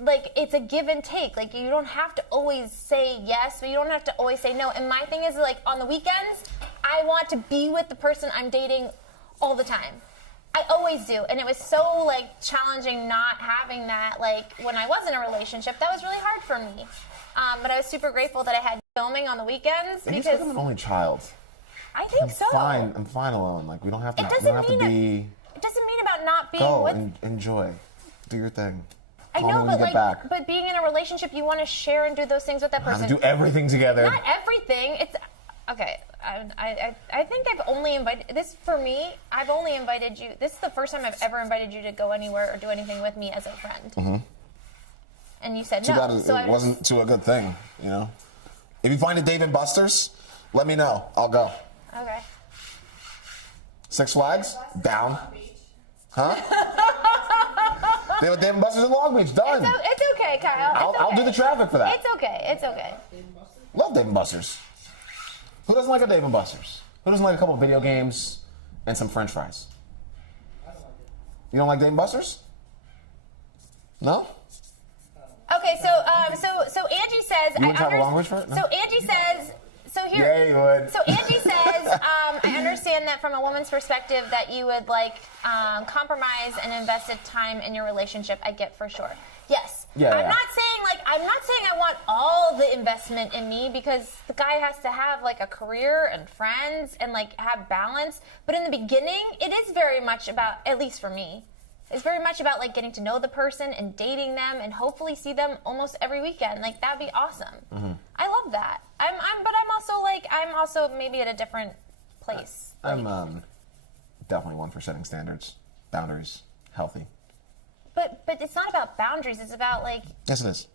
like it's a give and take. Like you don't have to always say yes, but you don't have to always say no. And my thing is like on the weekends, I want to be with the person I'm dating all the time. I always do. And it was so like challenging not having that like when I was in a relationship. That was really hard for me. But I was super grateful that I had filming on the weekends I guess because I'm an only child. I think so. I'm fine alone. Like we don't have to. It We don't have to be. It doesn't mean about not being Go with. and enjoy. Do your thing. I Call me know, when you but get back. but being in a relationship, you want to share and do those things with that Have person. to do everything together. Not everything. It's okay. I think I've only invited this for me. I've only invited you. This is the first time I've ever invited you to go anywhere or do anything with me as a friend. Mm-hmm. And you said Too no. bad So it wasn't to a good thing, you know. If you find a Dave and Buster's, let me know. I'll go. Okay. Six Flags? Down. Huh? They have a Dave and Buster's in Long Beach. Done. It's okay, Kyle. I'll do the traffic for that. It's okay. It's okay. Love Dave and Buster's. Who doesn't like a Dave and Buster's? Who doesn't like a couple of video games and some French fries? You don't like Dave and Buster's? No? Okay, so Angie says. You wouldn't travel Long Beach for it? No? So Angie says. So here. Yeah, you would. So Angie says, I understand that from a woman's perspective that you would like compromise and invested time in your relationship. I get for sure. Yes. Yeah. I'm not saying I want all the investment in me because the guy has to have like a career and friends and like have balance. But in the beginning, it is very much about, at least for me, it's very much about like getting to know the person and dating them and hopefully see them almost every weekend. Like that'd be awesome. Mm-hmm. I love that. But I'm also maybe at a different place. I'm definitely one for setting standards, boundaries, healthy. But it's not about boundaries. It's about like. Yes, it is.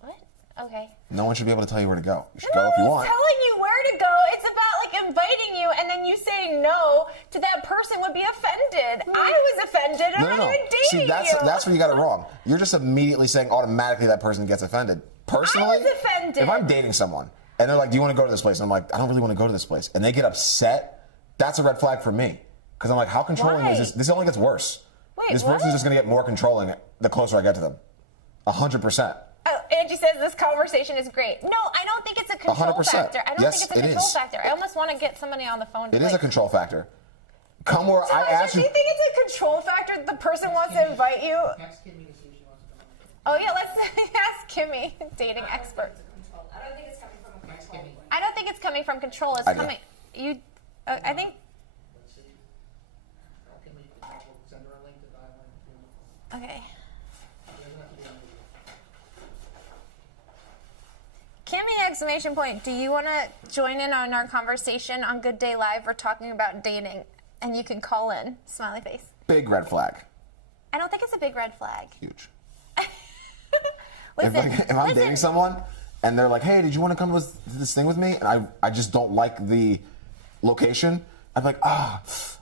What? Okay. No one should be able to tell you where to go. You should go if you want. Telling you where to go. It's about like inviting you, and then you saying no to that person would be offended. I was offended. I'm not even dating See, that's where you got it wrong. You're just immediately saying automatically that person gets offended. Personally, I was offended. If I'm dating someone and they're like, "Do you want to go to this place?" and I'm like, "I don't really want to go to this place," and they get upset, that's a red flag for me. Because I'm like, how controlling is this? This only gets worse. Wait, this person's just going to get more controlling the closer I get to them. 100%. Oh, Angie says this conversation is great. No, I don't think it's a control 100%. factor. I don't Yes, think it's a it control is. factor. I almost want to get somebody on the phone. It is a control factor. Come where I Does ask you. you think it's a control factor that the person wants to invite you? Text Kimmy to see if she wants to come on. Oh yeah, let's ask Kimmy, dating expert. I don't think it's coming from a control. I don't think it's coming from control. It's I do. coming. I think. Let's see. Tell Kimmy to send her a link to dial in. Okay. It doesn't have to be on video. Kimmy exclamation point. Do you want to join in on our conversation on Good Day Live? We're talking about dating, and you can call in. Smiley face. Big red flag. I don't think it's a big red flag. Huge. Listen, if I'm dating someone and they're like, hey, did you want to come to this thing with me? And I just don't like the location. I'm like, I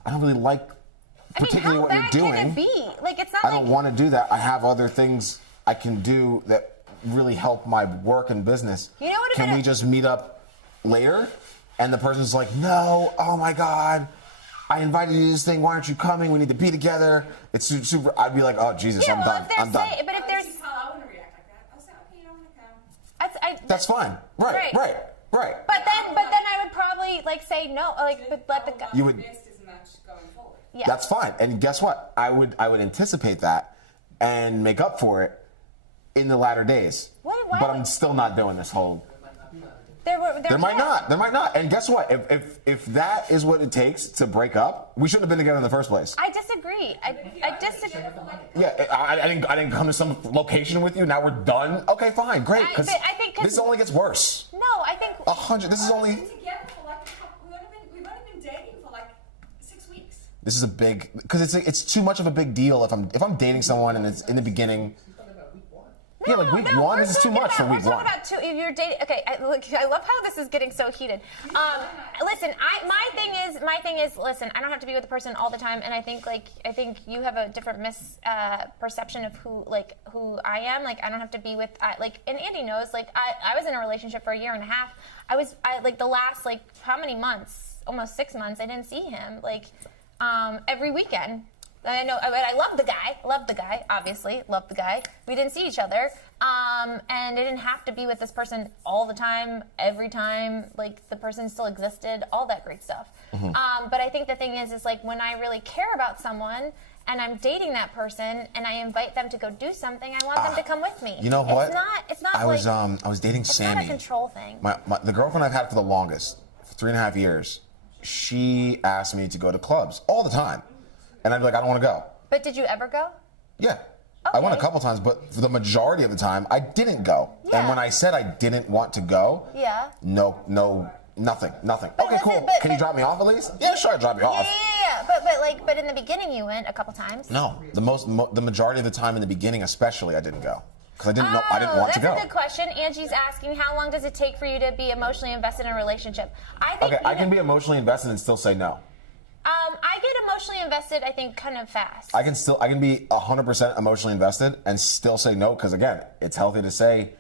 don't really like particularly what you're doing. Can it be? Like, it's not I don't want to do that. I have other things I can do that really help my work and business. You know what? Can we just meet up later? And the person's like, no, oh my God, I invited you to this thing. Why aren't you coming? We need to be together. It's super. I'd be like, oh Jesus, I'm done. I'm done. But if there's, I wouldn't react like that. I'll say, okay, you don't want to come. That's fine. Right. But then I would probably like say no, like but let the guy. You would. Missed as much going forward. Yeah. That's fine. And guess what? I would anticipate that and make up for it in the latter days. Why but I'm still not doing this whole. There might not. And guess what? If that is what it takes to break up, we shouldn't have been together in the first place. I disagree. I disagree. Yeah, I didn't come to some location with you. Now we're done. Okay, fine, great. Because this only gets worse. No, I think 100. This is only. We've been together for like we've only been dating for like 6 weeks. This is a big because it's too much of a big deal if I'm dating someone and it's in the beginning. Yeah, like week one is too much for week one. We're talking about two. If you're dating, okay. I love how this is getting so heated. Listen, my thing is, listen. I don't have to be with the person all the time, and I think you have a different perception of who I am. Like I don't have to be with and Andy knows. Like I was in a relationship for a year and a half. The last how many months? Almost 6 months. I didn't see him every weekend. I know, but I love the guy. Obviously, love the guy. We didn't see each other, and I didn't have to be with this person all the time, every time. Like the person still existed, all that great stuff. Mm-hmm. But I think the thing is when I really care about someone and I'm dating that person and I invite them to go do something, I want them to come with me. You know what? It's not. I was dating Sammy. It's not a control thing. The girlfriend I've had for the longest, for 3.5 years, she asked me to go to clubs all the time. And I'd be like, I don't want to go. But did you ever go? Yeah. Okay. I went a couple times, but for the majority of the time, I didn't go. Yeah. And when I said I didn't want to go, no, nothing. Okay, cool. Can you drop me off at least? Yeah, sure, I'll drop you off. Yeah. But in the beginning, you went a couple times. No, the majority of the time in the beginning, especially, I didn't go because I didn't want to go. That's a good question. Angie's asking, how long does it take for you to be emotionally invested in a relationship? I can be emotionally invested and still say no. I get emotionally invested, I think, kind of fast. I can be 100% emotionally invested and still say no because, again, it's healthy to say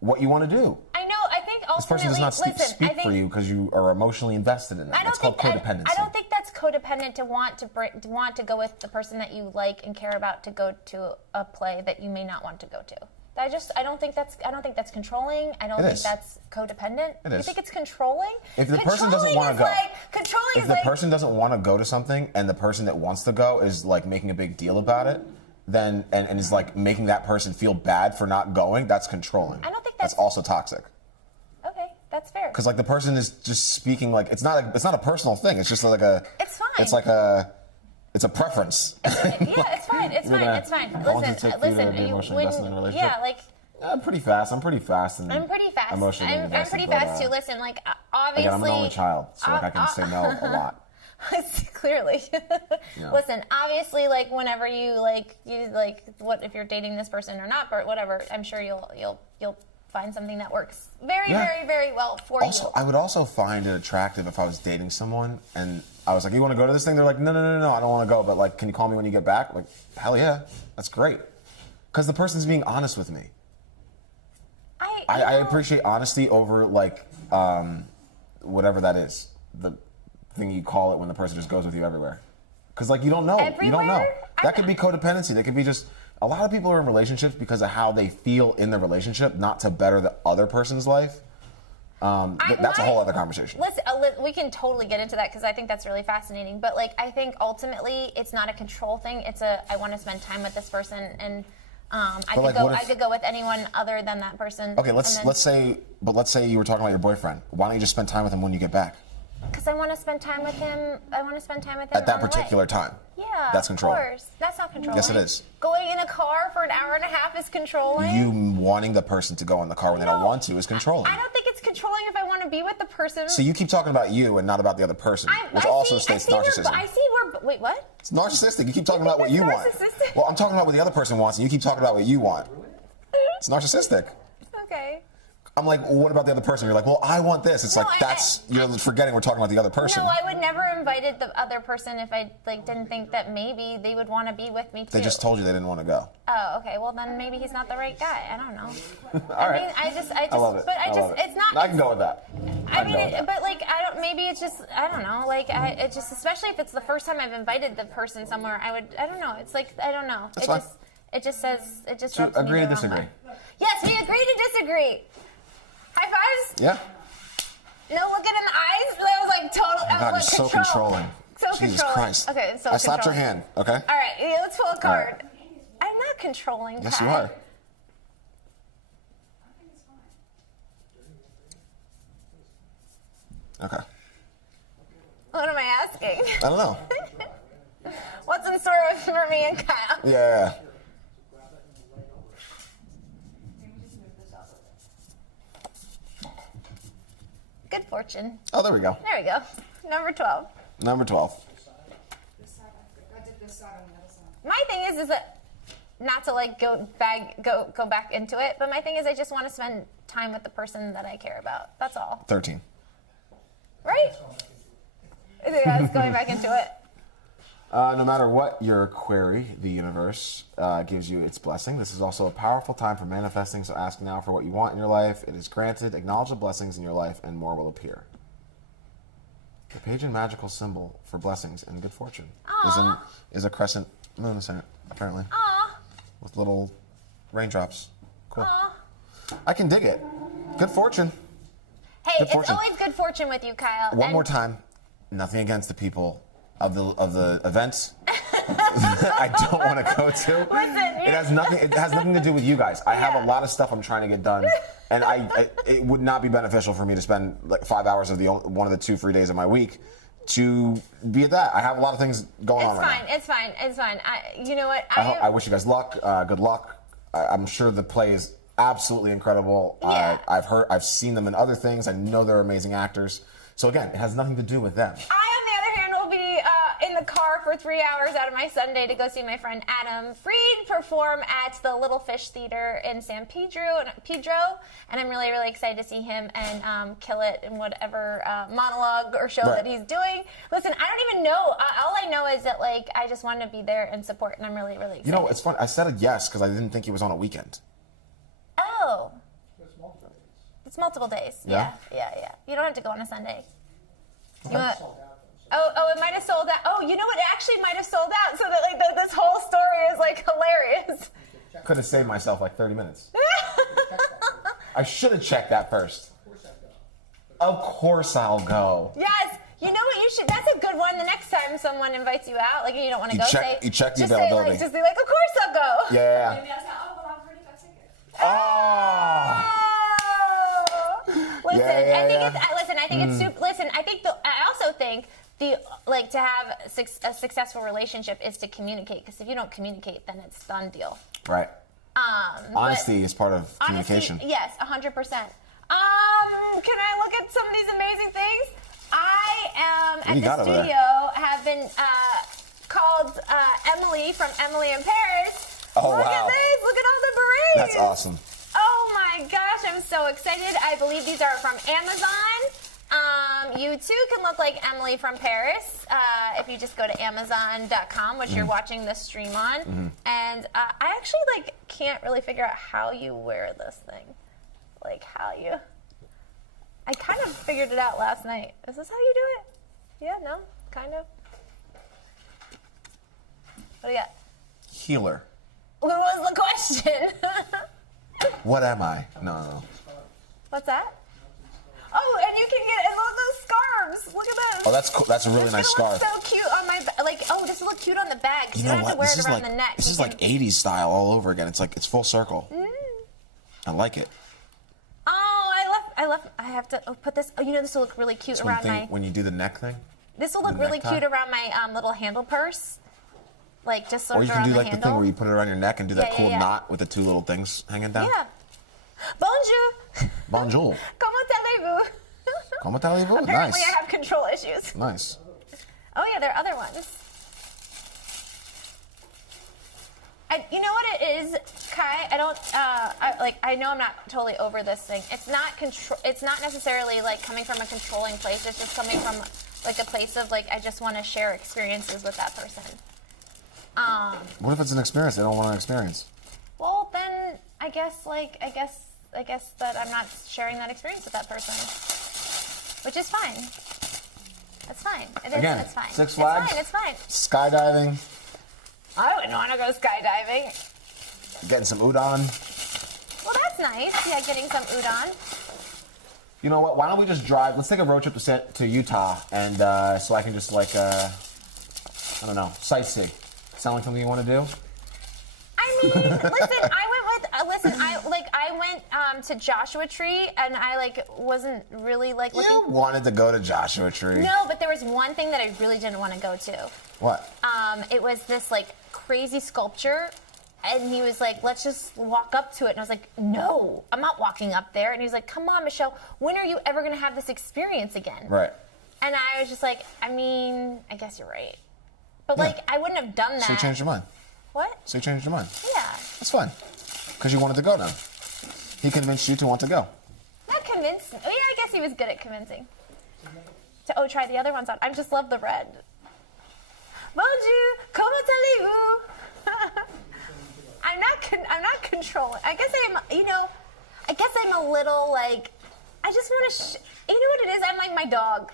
what you want to do. I know. I think ultimately, this person does not speak for you because you are emotionally invested in them. It's called codependency. I don't think that's codependent to want to go with the person that you like and care about to go to a play that you may not want to go to. I don't think that's controlling. I don't think that's codependent. It is. You think it's controlling? If the person doesn't want to go, if the person doesn't want to go to something and the person that wants to go is making a big deal about it, then and is making that person feel bad for not going, that's controlling. I don't think that's also toxic. Okay, that's fair. Because the person is just speaking it's not a personal thing. It's just It's fine. It's a preference. It's fine. It's fine. I'm pretty fast. I'm pretty fast. I'm pretty fast. I'm pretty fast too. Listen, obviously. Again, I'm an only child, so I can say no a lot. Clearly. Yeah. Listen, obviously, whenever you what if you're dating this person or not, but whatever, I'm sure you'll find something that works very, very, very well for you. I would also find it attractive if I was dating someone and I was like, you want to go to this thing? They're like, no, I don't want to go, but can you call me when you get back? Like, hell yeah, that's great. Because the person's being honest with me. I appreciate honesty over whatever that is, the thing you call it when the person just goes with you everywhere. Because you don't know. Everywhere? You don't know. That could be codependency. That could be just a lot of people are in relationships because of how they feel in the relationship, not to better the other person's life. That's a whole other conversation. Listen, we can totally get into that because I think that's really fascinating. But I think ultimately it's not a control thing. It's I want to spend time with this person, and I could go with anyone other than that person. Okay, let's say you were talking about your boyfriend. Why don't you just spend time with him when you get back? Because I want to spend time with him. At that particular time. Yeah, that's controlling. Of course, that's not controlling. Yes, it is. Going in a car for an hour and a half is controlling. You wanting the person to go in the car when they don't want to is controlling. I don't think it's controlling. to be with the person. So you keep talking about you and not about the other person, which also states narcissism. Wait, what? It's narcissistic. You keep talking about what you want. Narcissistic? Well, I'm talking about what the other person wants, and you keep talking about what you want. It's narcissistic. Okay. I'm like, well, what about the other person? You're like, well, I want this. It's No, like, you're forgetting we're talking about the other person. No, I would never invited the other person if I didn't think that maybe they would want to be with me too. They just told you they didn't want to go. Oh, okay. Well, then maybe he's not the right guy. I don't know. All right. I mean, I just, I love it. But I love it. it's not. I can go with that. I mean, but like, I don't. Maybe it's just, I don't know. Like, it just, especially if it's the first time I've invited the person somewhere, I don't know. It's like, I don't know. That's fine. It just says, it just. So rubs me agree to the wrong disagree. way. Yes, we agree to disagree. High fives. Yeah. No looking in the eyes. That was like total. Oh, God, you're so controlling. So Jesus controlling. Christ. Okay, so I slapped your controlling. hand, okay? All right, yeah, let's pull a card. right. I'm not controlling. Yes, Pat. you are. Okay. What am I asking? I don't know. What's in store for me and Kyle? Yeah. Good fortune. Oh, there we go. There we go. Number 12. Number 12. I did this side on the other side. My thing is that not to like go back into it, but my thing is I just want to spend time with the person that I care about. That's all. 13. Right? Yeah, it's going back into it. No matter what your query, the universe gives you its blessing. This is also a powerful time for manifesting, so ask now for what you want in your life. It is granted. Acknowledge the blessings in your life, and more will appear. The Pagan magical symbol for blessings and good fortune is a crescent moon ascendant, apparently. Aww. With little raindrops. Cool. Aww. I can dig it. Good fortune. Hey, Good it's fortune. always good fortune with you, Kyle. One more time. Nothing against the people of the events I don't want to go to. Listen, It has nothing to do with you guys. I have a lot of stuff I'm trying to get done, and it would not be beneficial for me to spend like 5 hours of one of the 2 free days of my week to be at that. I have a lot of things going on right now. It's fine. You know what? I wish you guys luck. Good luck. I'm sure the play is absolutely incredible. Yeah. I've seen them in other things. I know they're amazing actors. So again, it has nothing to do with them. I, on the other hand, will be in the car for 3 hours out of my Sunday to go see my friend Adam Freed perform at the Little Fish Theater in San Pedro, and I'm really, really excited to see him and kill it in whatever monologue or show that he's doing. Listen, I don't even know. All I know is that like I just wanted to be there and support, and I'm really, really excited. You know, it's fun. I said a yes because I didn't think it was on a weekend. Oh. It's multiple days. It's multiple days. Yeah? Yeah. You don't have to go on a Sunday. You Sold want? out, though, so- Oh, it might have sold out. Oh, you know what? It actually might have sold out, so that like this whole story is like hilarious. Could have saved myself like 30 minutes. Check that first. I should have checked that first. Of course I go. Of course I'll go. Yes. You know what? You should. That's a good one. The next time someone invites you out, like you don't want to You go, check- say you check the just availability. Say, like, just be like, of course I'll go. Yeah. Maybe I was like, oh, well, I've already got tickets. Oh. Listen, Yeah, I think yeah. it's. Listen, I think it's super. Listen, I think. I also think to have a successful relationship is to communicate. Because if you don't communicate, then it's done deal. Right. But Honesty is part of honesty, communication. yes, 100%. Can I look at some of these amazing things? I am you at got the over there? studio. Have been called Emily from Emily in Paris. Oh, look wow. at this! Look at all the berets. That's awesome. Oh my gosh, I'm so excited. I believe these are from Amazon. You too can look like Emily from Paris if you just go to Amazon.com, which you're watching this stream on. And I actually like can't really figure out how you wear this thing. Like how you. I kind of figured it out last night. Is this how you do it? Yeah, no, kind of. What do you got? Healer. What was the question? What am I? No. What's that? Oh, and you can get and look those scarves. Look at this. Oh, that's cool. That's a really nice It's scarf. gonna look so cute on my this will look cute on the bag. 'Cause You you know don't have to what? wear This it is around like the neck. this You is can- like 80s style all over again. It's full circle. I like it. Oh, I have to put this. Oh, you know this will look really cute This around my. when you do the neck thing. This will look the really necktie? cute around my little handle purse. Like just sort Or of you can around do the like the handle. thing where you put it around your neck and do that Yeah, cool yeah. knot with the 2 little things hanging down. Yeah. Bonjour. Bonjour. Comment allez-vous? Como tal Ibu? Apparently, Nice. I have control issues. Nice. Oh yeah, there are other ones. You know what it is, Kai? I don't I know I'm not totally over this thing. It's not control. It's not necessarily like coming from a controlling place. It's just coming from like a place of like I just want to share experiences with that person. What if it's an experience they don't want to experience? Well, then I guess that I'm not sharing that experience with that person, which is fine. It's fine. It is. Again, It's fine. Six Flags? It's fine. It's fine. Skydiving, I wouldn't want to go skydiving. getting some udon. Well, that's nice. Yeah, getting some udon. You know what? Why don't we just drive? Let's take a road trip to Utah, and so I can just like I don't know, sightsee. Sound like something you want to do? I mean, I went to Joshua Tree, and I like wasn't really like looking. You wanted to go to Joshua Tree. No, but there was one thing that I really didn't want to go to. What? It was this like crazy sculpture, and he was like, "Let's just walk up to it," and I was like, "No, I'm not walking up there." And he was like, "Come on, Michelle, when are you ever gonna have this experience again?" Right. And I was just like, I mean, I guess you're right, but Yeah. like I wouldn't have done that. So you changed your mind. What? So you changed your mind. Yeah. That's fine. Because you wanted to go now. He convinced you to want to go. Not convinced. Oh yeah, I guess he was good at convincing. Try the other ones on. I just love the red. Bonjour, comment allez-vous? I'm not controlling. I guess I'm a little like. I just want to. You know what it is? I'm like my dog.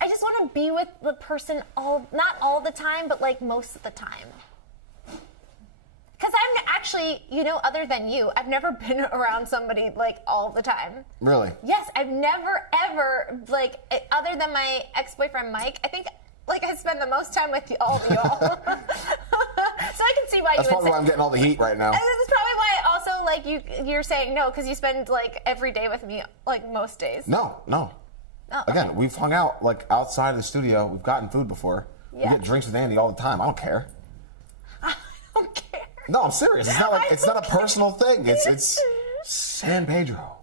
I just want to be with the person not all the time, but like most of the time. Because I'm actually, other than you, I've never been around somebody like all the time. Really? Yes, I've never ever other than my ex-boyfriend Mike. I think I spend the most time with all of y'all. So I can see why That's you would probably say. why I'm getting all the heat right now. And this is probably why also you're saying no because you spend like every day with me like most days. No. Oh, Again, okay. we've hung out like outside of the studio. We've gotten food before. Yeah. We get drinks with Andy all the time. I don't care. I don't care. No, I'm serious. It's not like it's not a personal thing. It's San Pedro.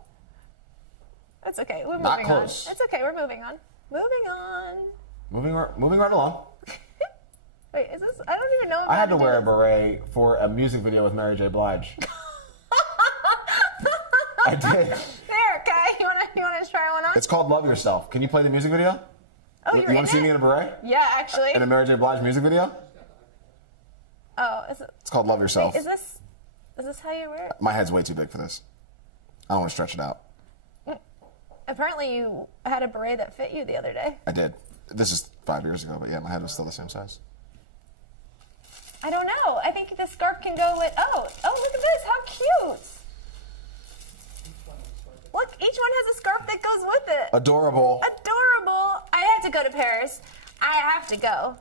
That's okay. We're Not moving on. close. It's okay. We're moving on. Moving on. Moving right along. Wait, is this? I don't even know. I had to wear a beret for a music video with Mary J. Blige. I did. There, Kai. You wanna try one on? It's called Love Yourself. Can you play the music video? Oh, You you're want to see me in a beret? Yeah, actually. In a Mary J. Blige music video? Oh, is it? It's called Love Yourself. Is this how you wear it? My head's way too big for this. I don't want to stretch it out. Apparently, you had a beret that fit you the other day. I did. This is 5 years ago, but yeah, my head was still the same size. I don't know. I think the scarf can go with. Oh, look at this! How cute! Look, each one has a scarf that goes with it. Adorable. Adorable. I have to go to Paris. I have to go.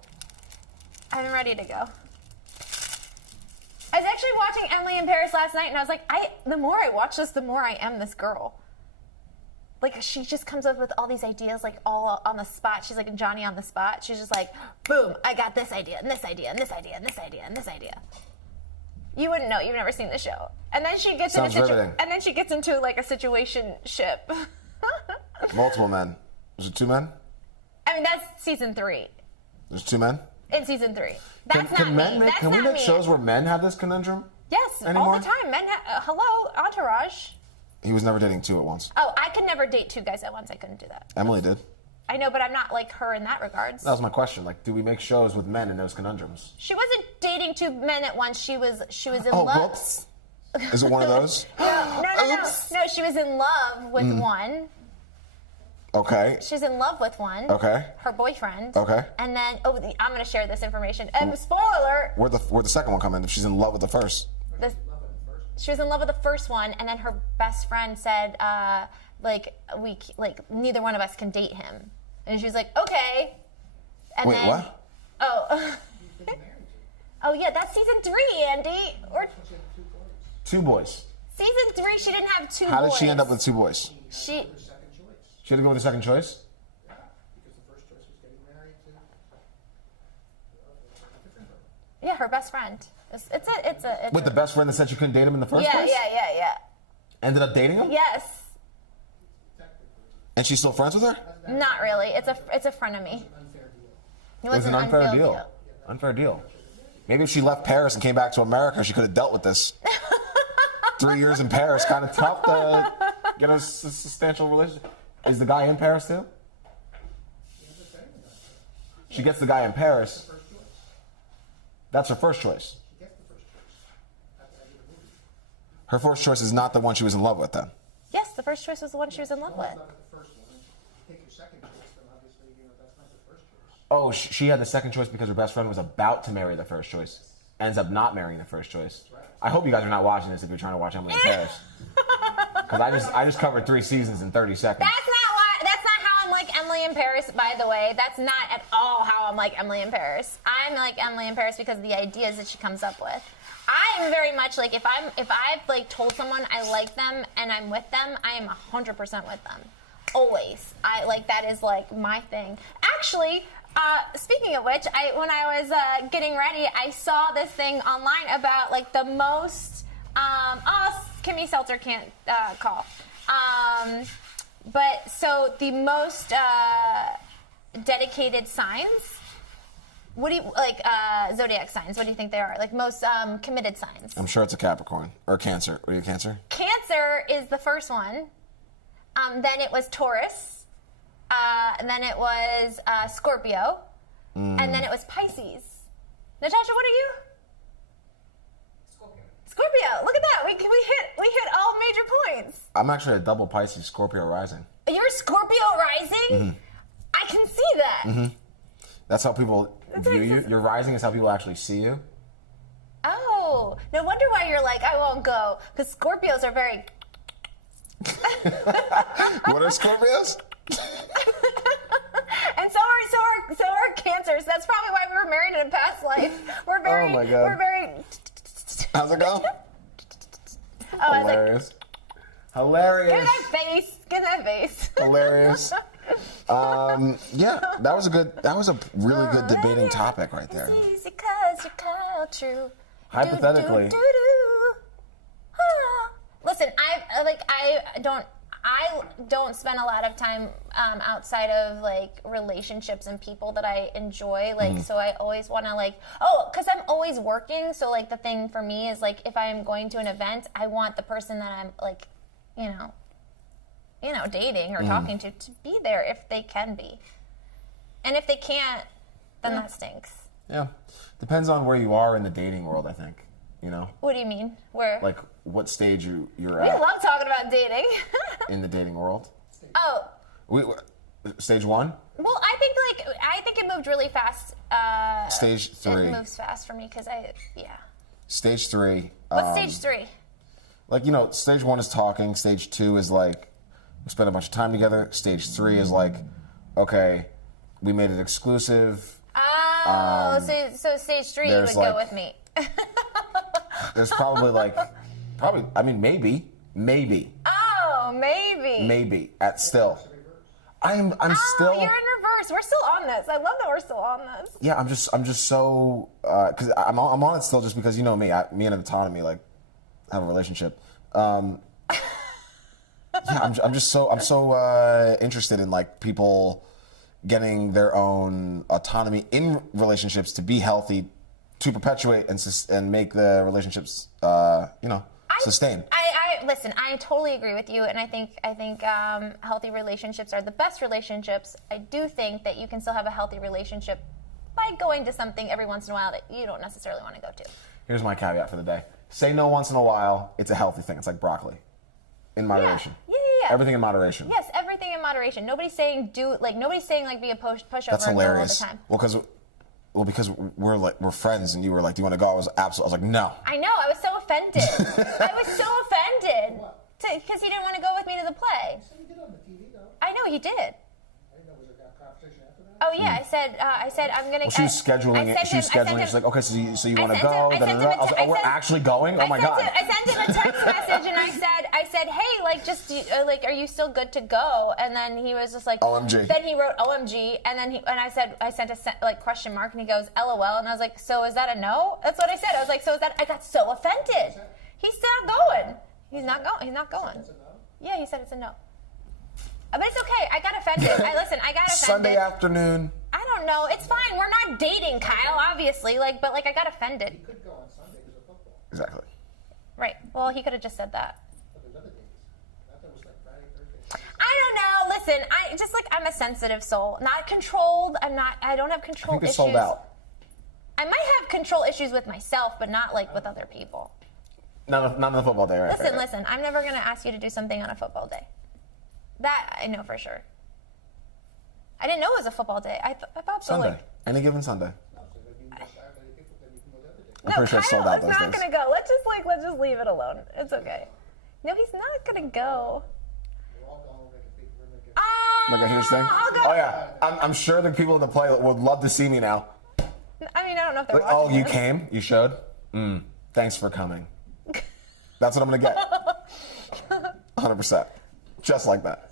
I'm ready to go. I was actually watching Emily in Paris last night, and I was like, the more I watch this, the more I am this girl. Like, she just comes up with all these ideas, like, all on the spot. She's like a Johnny on the spot. She's just like, boom, I got this idea, and this idea, and this idea, and this idea, and this idea. You wouldn't know. You've never seen the show. And then she gets into like a situationship. Multiple men. Was it 2 men? I mean, that's season 3. There's 2 men? In season 3. That's not can men me. make, That's Can we not make me. shows where men have this conundrum? Yes, anymore? all the time. Men, hello, Entourage. He was never dating 2 at once. Oh, I could never date 2 guys at once. I couldn't do that. Emily did. I know, but I'm not like her in that regards. That was my question. Like, do we make shows with men in those conundrums? She wasn't dating 2 men at once. She was in Oh, love. whoops. Is it one of those? No. Oops. No, she was in love with one. Okay. She's in love with one. Okay. Her boyfriend. Okay. And then, I'm going to share this information. Spoiler. Where'd the second one come in if she's in love with the first? She was in love with the first one, and then her best friend said, neither one of us can date him. And she was like, okay. And Wait, then, what? Oh. Oh, yeah, that's season 3, Andy. Or 2 boys. season 3, she didn't have 2 How boys. did she end up with 2 boys? She. She had to go with the second choice? Yeah, because the first choice was getting married to a different girl. Yeah, her best friend. It's With the best friend that said she couldn't date him in the first place? Yeah. Ended up dating him? Yes. And she's still friends with her? Not really. It's a frenemy. Unfair deal. It It was an unfair deal. Unfair deal. Maybe if she left Paris and came back to America, she could have dealt with this. 3 years in Paris, kind of tough to get a substantial relationship. Is the guy in Paris too? She gets the guy in Paris. First choice. That's her first choice. She gets the first choice. After I do the movie. Her first choice is not the one she was in love with then. Yes, the first choice was the one she was in love Well, with. it's not the first one. If you take your second choice, then obviously, that's not the first choice. Oh, she had the second choice because her best friend was about to marry the first choice. Ends up not marrying the first choice. right. I hope you guys are not watching this if you're trying to watch Emily in Paris. Because I just covered 3 seasons in 30 seconds. That's not how I'm like Emily in Paris, by the way. That's not at all how I'm like Emily in Paris. I'm like Emily in Paris because of the ideas that she comes up with. I'm very much like if I've like told someone I like them and I'm with them, I am 100% with them. Always. I like that is like my thing. Actually, speaking of which, when I was getting ready, I saw this thing online about like the most. Kimmy Seltzer can't call. But so the most dedicated signs. What do you like? Zodiac signs. What do you think they are? Like most committed signs. I'm sure it's a Capricorn or Cancer. Are you a Cancer? Cancer is the first one. Then it was Taurus. And then it was Scorpio. And then it was Pisces. Natasha, what are you? Scorpio. Look at that. We hit all major points. I'm actually a double Pisces, Scorpio rising. You're Scorpio rising? I can see that. That's how people view you. Your rising is how people actually see you. Oh, no wonder why you're like, I won't go. Because Scorpios are very... What are Scorpios? And so are Cancers. That's probably why we were married in a past life. We're very... Oh my God. We're very... How's it go? Oh, I was like, Hilarious. Hilarious. give that face. Give that face. Hilarious. Yeah, that was a really good debating topic right there. It's easy 'cause you're called true. Hypothetically. Listen, I don't spend a lot of time outside of like relationships and people that I enjoy. Like, so I always want to because I'm always working. So like the thing for me is like if I am going to an event, I want the person that I'm like, dating or talking to be there if they can be. And if they can't, then that stinks. Yeah, depends on where you are in the dating world. I think. What do you mean? Where? Like what stage you're we at love talking about dating. in the dating world. Oh. Stage 1. Well, I think it moved really fast. Stage 3. It moves fast for me because Stage 3. What's stage 3? Like stage 1 is talking. Stage 2 is like we spend a bunch of time together. Stage 3 is like, okay, we made it exclusive. Oh, so stage 3 you would go with me. There's probably maybe. Oh, maybe. Maybe at still. I'm still. You're in reverse. We're still on this. I love that we're still on this. Yeah, I'm just so because I'm on it still just because me and autonomy like have a relationship. Yeah, I'm so interested in like people getting their own autonomy in relationships to be healthy, to perpetuate and make the relationships sustain. Listen, I totally agree with you, and I think healthy relationships are the best relationships. I do think that you can still have a healthy relationship by going to something every once in a while that you don't necessarily want to go to. Here's my caveat for the day. Say no once in a while. It's a healthy thing. It's like broccoli. In moderation. Yeah. Everything in moderation. Yes, everything in moderation. Nobody's saying be a pushover That's and go all the hilarious. time. Well, because we're friends, and you were like, "Do you want to go?" I was like, "No." I know. I was so offended. Because he didn't want to go with me to the play. So you did on the TV, though. I know he did. I didn't know. Was there a competition after that? Oh yeah, I said I'm gonna. Well, she was scheduling it. She was scheduling it. She's like, "Okay, so you want to go?" I was like, "Oh, we're actually going." Oh my God. I sent him a text message and I said, "Hey, like, just are you still good to go?" And then he was just like, OMG. Then he wrote OMG, and then I sent a question mark, and he goes LOL, and I was like, "So is that a no?" That's what I said. I was like, "So is that?" I got so offended. He's not going. He's not going. That's a no? Yeah, he said it's a no. But it's okay. I got offended. I got offended. Sunday afternoon. I don't know. It's fine. We're not dating, Kyle, obviously. But I got offended. He could go on Sunday because of football. Exactly. Right. Well, he could have just said that. But there's other days. I thought it was like Friday, Thursday. I don't know. Listen, I'm a sensitive soul. Not controlled. I don't have I control think it's issues. sold out. I might have control issues with myself, but not with other people. Not on the football day, right? Listen. I'm never going to ask you to do something on a football day. That I know for sure. I didn't know it was a football day. I thought so. Sunday. Any given Sunday. No, so then you can go Saturday, people, then you can go the other day. I'm pretty sure it's sold out those He's days. not going to go. Let's just leave it alone. It's okay. No, he's not going to go. We're all going, we're making Like a huge thing? I'll go. Oh, yeah. I'm sure the people that play would love to see me now. I mean, I don't know if they're Like, oh, watching you this. came? You showed? Thanks for coming. That's what I'm going to get. 100%. Just like that.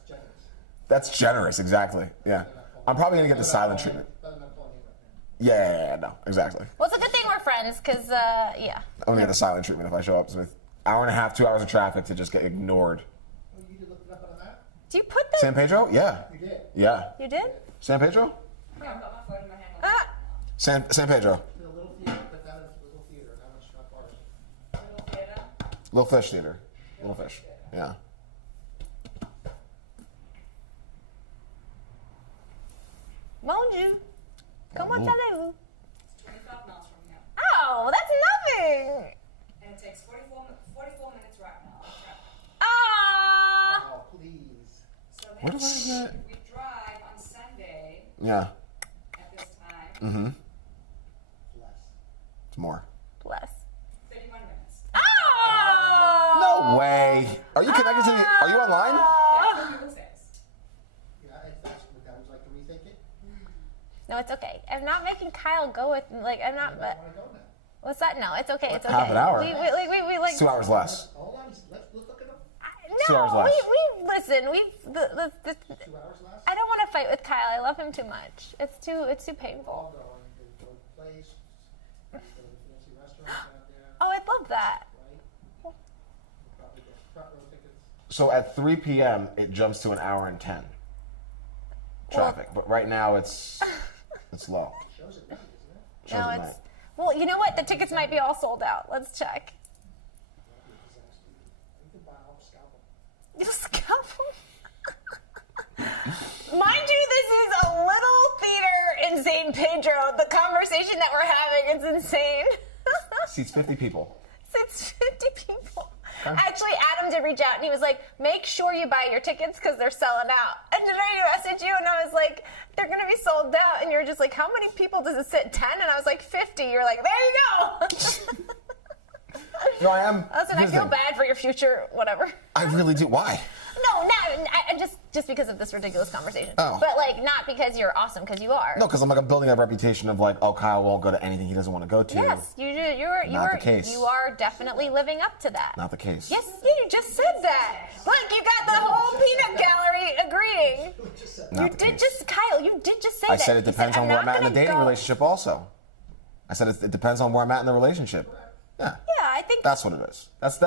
That's generous, exactly. Yeah. I'm probably going to get the silent treatment. Better not call him right Yeah, no, exactly. Well, it's a good thing we're friends, because, yeah. I'm going to get the silent treatment if I show up with hour and a half, 2 hours of traffic to just get ignored. now. Oh, you just looked it up on a map? Do you put the... San Pedro? Yeah. You did. Yeah. You did? San Pedro? Yeah, I've got my phone in my hand. Ah! San Pedro. The little theater, but that is the little theater. How far is it? Little theater. Little Fish Theater. Little Fish. Yeah. Bonjour. Comment allez-vous? 25 miles from here. Oh, that's nothing. And it takes 44 minutes right now. Ah! Oh, please. So Where do I then get? we drive on Sunday Yeah. at this time. Mm-hmm. Less. It's more. Less. 31 minutes. Oh! No way. Are you connected to the... Are you online? That's what Google says. Yeah, if that's what that was like to rethink it. No, it's okay. I'm not making Kyle go with, I'm not, I want to go now. what's that? No, it's okay. It's okay. Half an hour. Wait, like... It's 2 hours less. Hold on, let's look it up. No, 2 hours less. listen, 2 hours less? I don't want to fight with Kyle. I love him too much. It's too painful. All going to the place, go to the fancy restaurants out there, Oh, I'd love that. right? We'll probably get front row tickets. So at 3 p.m., it jumps to an hour and 10 traffic. But right now, it's low. Shows it, isn't it? No, Shows at it's... night. Well, you know what? The tickets might be all sold out. Let's check. That'd be a disaster. You can buy all the scalpel. You scalpel? Mind you, this is a little theater in San Pedro. The conversation that we're having is insane. Seats 50 people. It's 50 people. Actually, Adam did reach out and he was like, make sure you buy your tickets because they're selling out. And then I messaged you and I was like, they're going to be sold out. And you were just like, how many people does it sit? 10? And I was like, 50. You're like, there you go. No, I am. Listen, I here's the feel thing. bad for your future, whatever. I really do. Why? No, just because of this ridiculous conversation. Oh. But like, not because you're awesome, because you are. No, because I'm building a reputation of like, oh, Kyle won't go to anything he doesn't want to go to. Yes, you do. Not the case. You are definitely living up to that. Not the case. Yes, you just said that. Look, you got the whole peanut gallery agreeing. Not You the did case. just, Kyle. You did just say I that. said it You depends on where I'm at in the not dating gonna go- relationship also. I said it depends on where I'm at in the relationship. Yeah. Yeah, I think. That's what it is. That's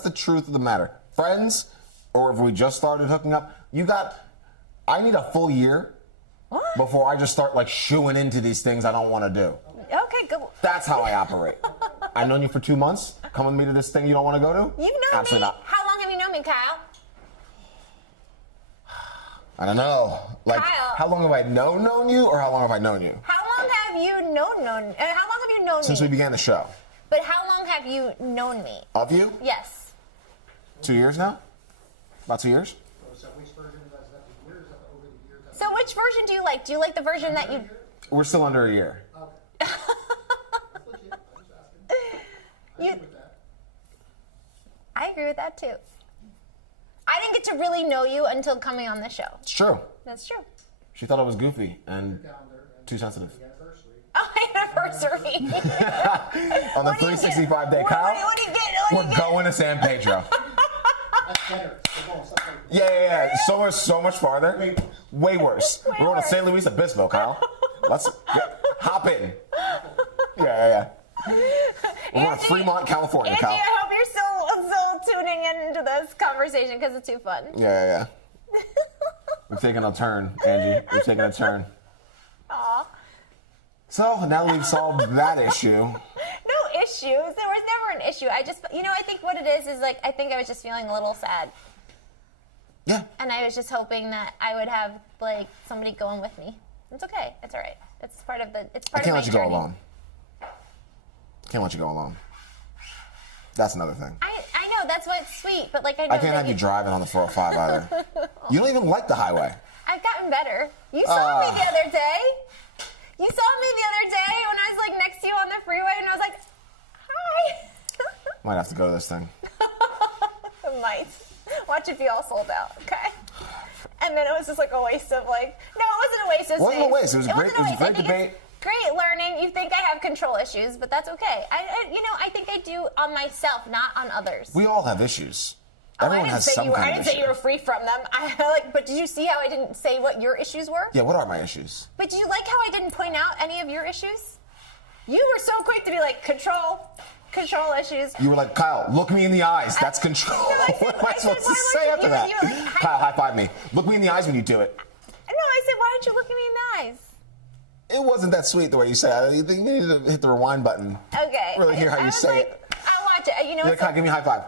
the truth of the matter. Friends, or if we just started hooking up, I need a full year What? before I just start like shooing into these things I don't want to do. Okay, good. That's how I operate. I've known you for 2 months. Come with me to this thing you don't want to go to? You've known Absolutely me. not. How long have you known me, Kyle? I don't know. Like, Kyle. how long have I known you, or how long have I known you? How long have you known? How long have you known Since me? we began the show. But how long have you known me? Of you? Yes. 2 years now? About 2 years? So which version is that the years, is that the over the years? So which version do you like? Do you like the version that you? We're still under a year. Okay. That's legit. I'm just asking. I You- agree with that. I agree with that too. I didn't get to really know you until coming on the show. It's true. That's true. She thought I was goofy and Calendar and too sensitive. the anniversary. Oh, anniversary. On the What do you get? 365 day, What- Kyle, what do you get? What do you we're get? going to San Pedro. That's better. We're going something. Yeah. So much farther. Way worse. We're going to worse. San Luis Obispo, Kyle. Let's hop in. Yeah. We're going to Fremont, California, Angie, Kyle. I hope you're still tuning into this conversation because it's too fun. Yeah. We've taken a turn, Angie. We've taken a turn. Aw. So now that we've solved that issue. No issues. There was never an issue. I think what it is like, I think I was just feeling a little sad. Yeah. And I was just hoping that I would have, like, somebody going with me. It's okay. It's all right. It's part of my I can't let you journey. go alone. Can't let you go alone. That's another thing. I know, that's why it's sweet, but, like, I know I can't have you driving on the 405 either. You don't even like the highway. I've gotten better. You saw me the other day. You saw me the other day when I was, like, next to you on the freeway, and I was like, hi. Might have to go to this thing. I might. Watch it be all sold out, okay? And then it was just like a waste of, like, no, it wasn't a waste. It wasn't a waste. It was great. It was a great debate. Great learning. You think I have control issues, but that's okay. I think I do on myself, not on others. We all have issues. Everyone has some kind of issue. I didn't say you were free from them. But did you see how I didn't say what your issues were? Yeah, what are my issues? But do you like how I didn't point out any of your issues? You were so quick to be like, control issues. You were like, Kyle, look me in the eyes. That's control. What am I supposed to say after that? Kyle, high five me. Look me in the eyes when you do it. No, I said, why don't you look at me in the eyes? It wasn't that sweet the way you said it. You need to hit the rewind button. Okay. Really hear how you say it. I watch it. You know what? Kyle, give me a high five.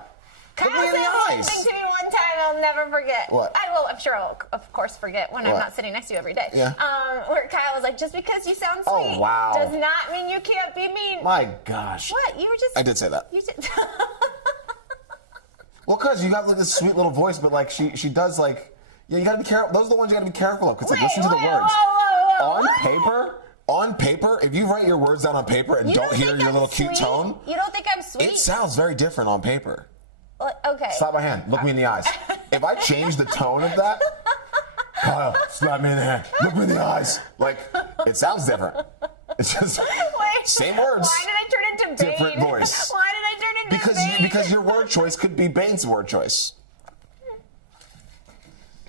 Kyle look me in the said eyes. something to me one time I'll never forget. What? I'm sure I'll, of course, forget when I'm not sitting next to you every day. Yeah. Where Kyle was like, just because you sound sweet Oh, wow. does not mean you can't be mean. My gosh. What? You were just... I did say that. You did... Well, because you have like this sweet little voice, but like she does like, yeah, you gotta be careful. Those are the ones you gotta be careful of. Because like, listen to the words. Whoa. On paper, if you write your words down on paper and don't hear your little cute tone, you don't think I'm sweet? it sounds very different on paper. Okay. Slap my hand. Look me in the eyes. If I change the tone of that, Kyle, slap me in the hand. Look me in the eyes. Like, it sounds different. It's just same words. Why did I turn into Bane? Different voice. Why did I turn into Bane? Because your word choice could be Bane's word choice.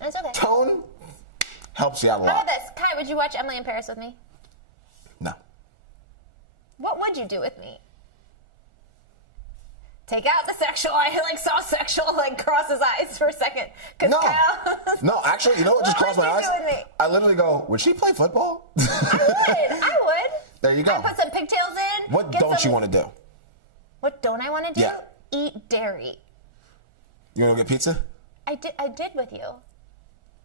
It's okay. Tone helps you out a How lot. about this? Kai, would you watch Emily in Paris with me? No. What would you do with me? Take out the sexual. I saw sexual cross his eyes for a second. No. Kyle, No, actually, you know what just crossed my eyes? What would you do with me? I literally go, would she play football? I would. There you go. I'd put some pigtails in. What don't you want to do? What don't I want to do? Yeah. Eat dairy. You want to go get pizza? I did with you.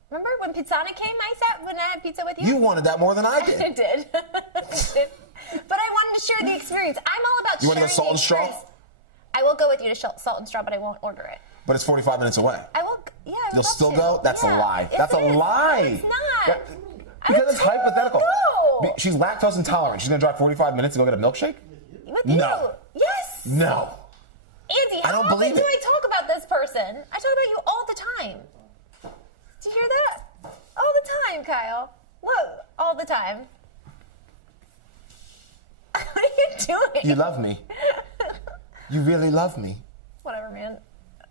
Remember when Pizzana came? When I had pizza with you? You wanted that more than I I did. did. But I wanted to share the experience. I'm all about You sharing want to go Salt the and Straw? experience. I will go with you to Salt and Straw, but I won't order it. But it's 45 minutes away. I will. Yeah, I would You'll love still to. go? That's a Yeah. lie. Yes, That's it a is. lie. No, it's not. Because it's hypothetical. No. She's lactose intolerant. She's going to drive 45 minutes to go get a milkshake? With No. you. Yes. No. Andy, how I don't often believe do it. I talk about this person? I talk about you all the time. Did you hear that? All the time, Kyle. Look, all the time. What are you doing? You love me. You really love me. Whatever, man.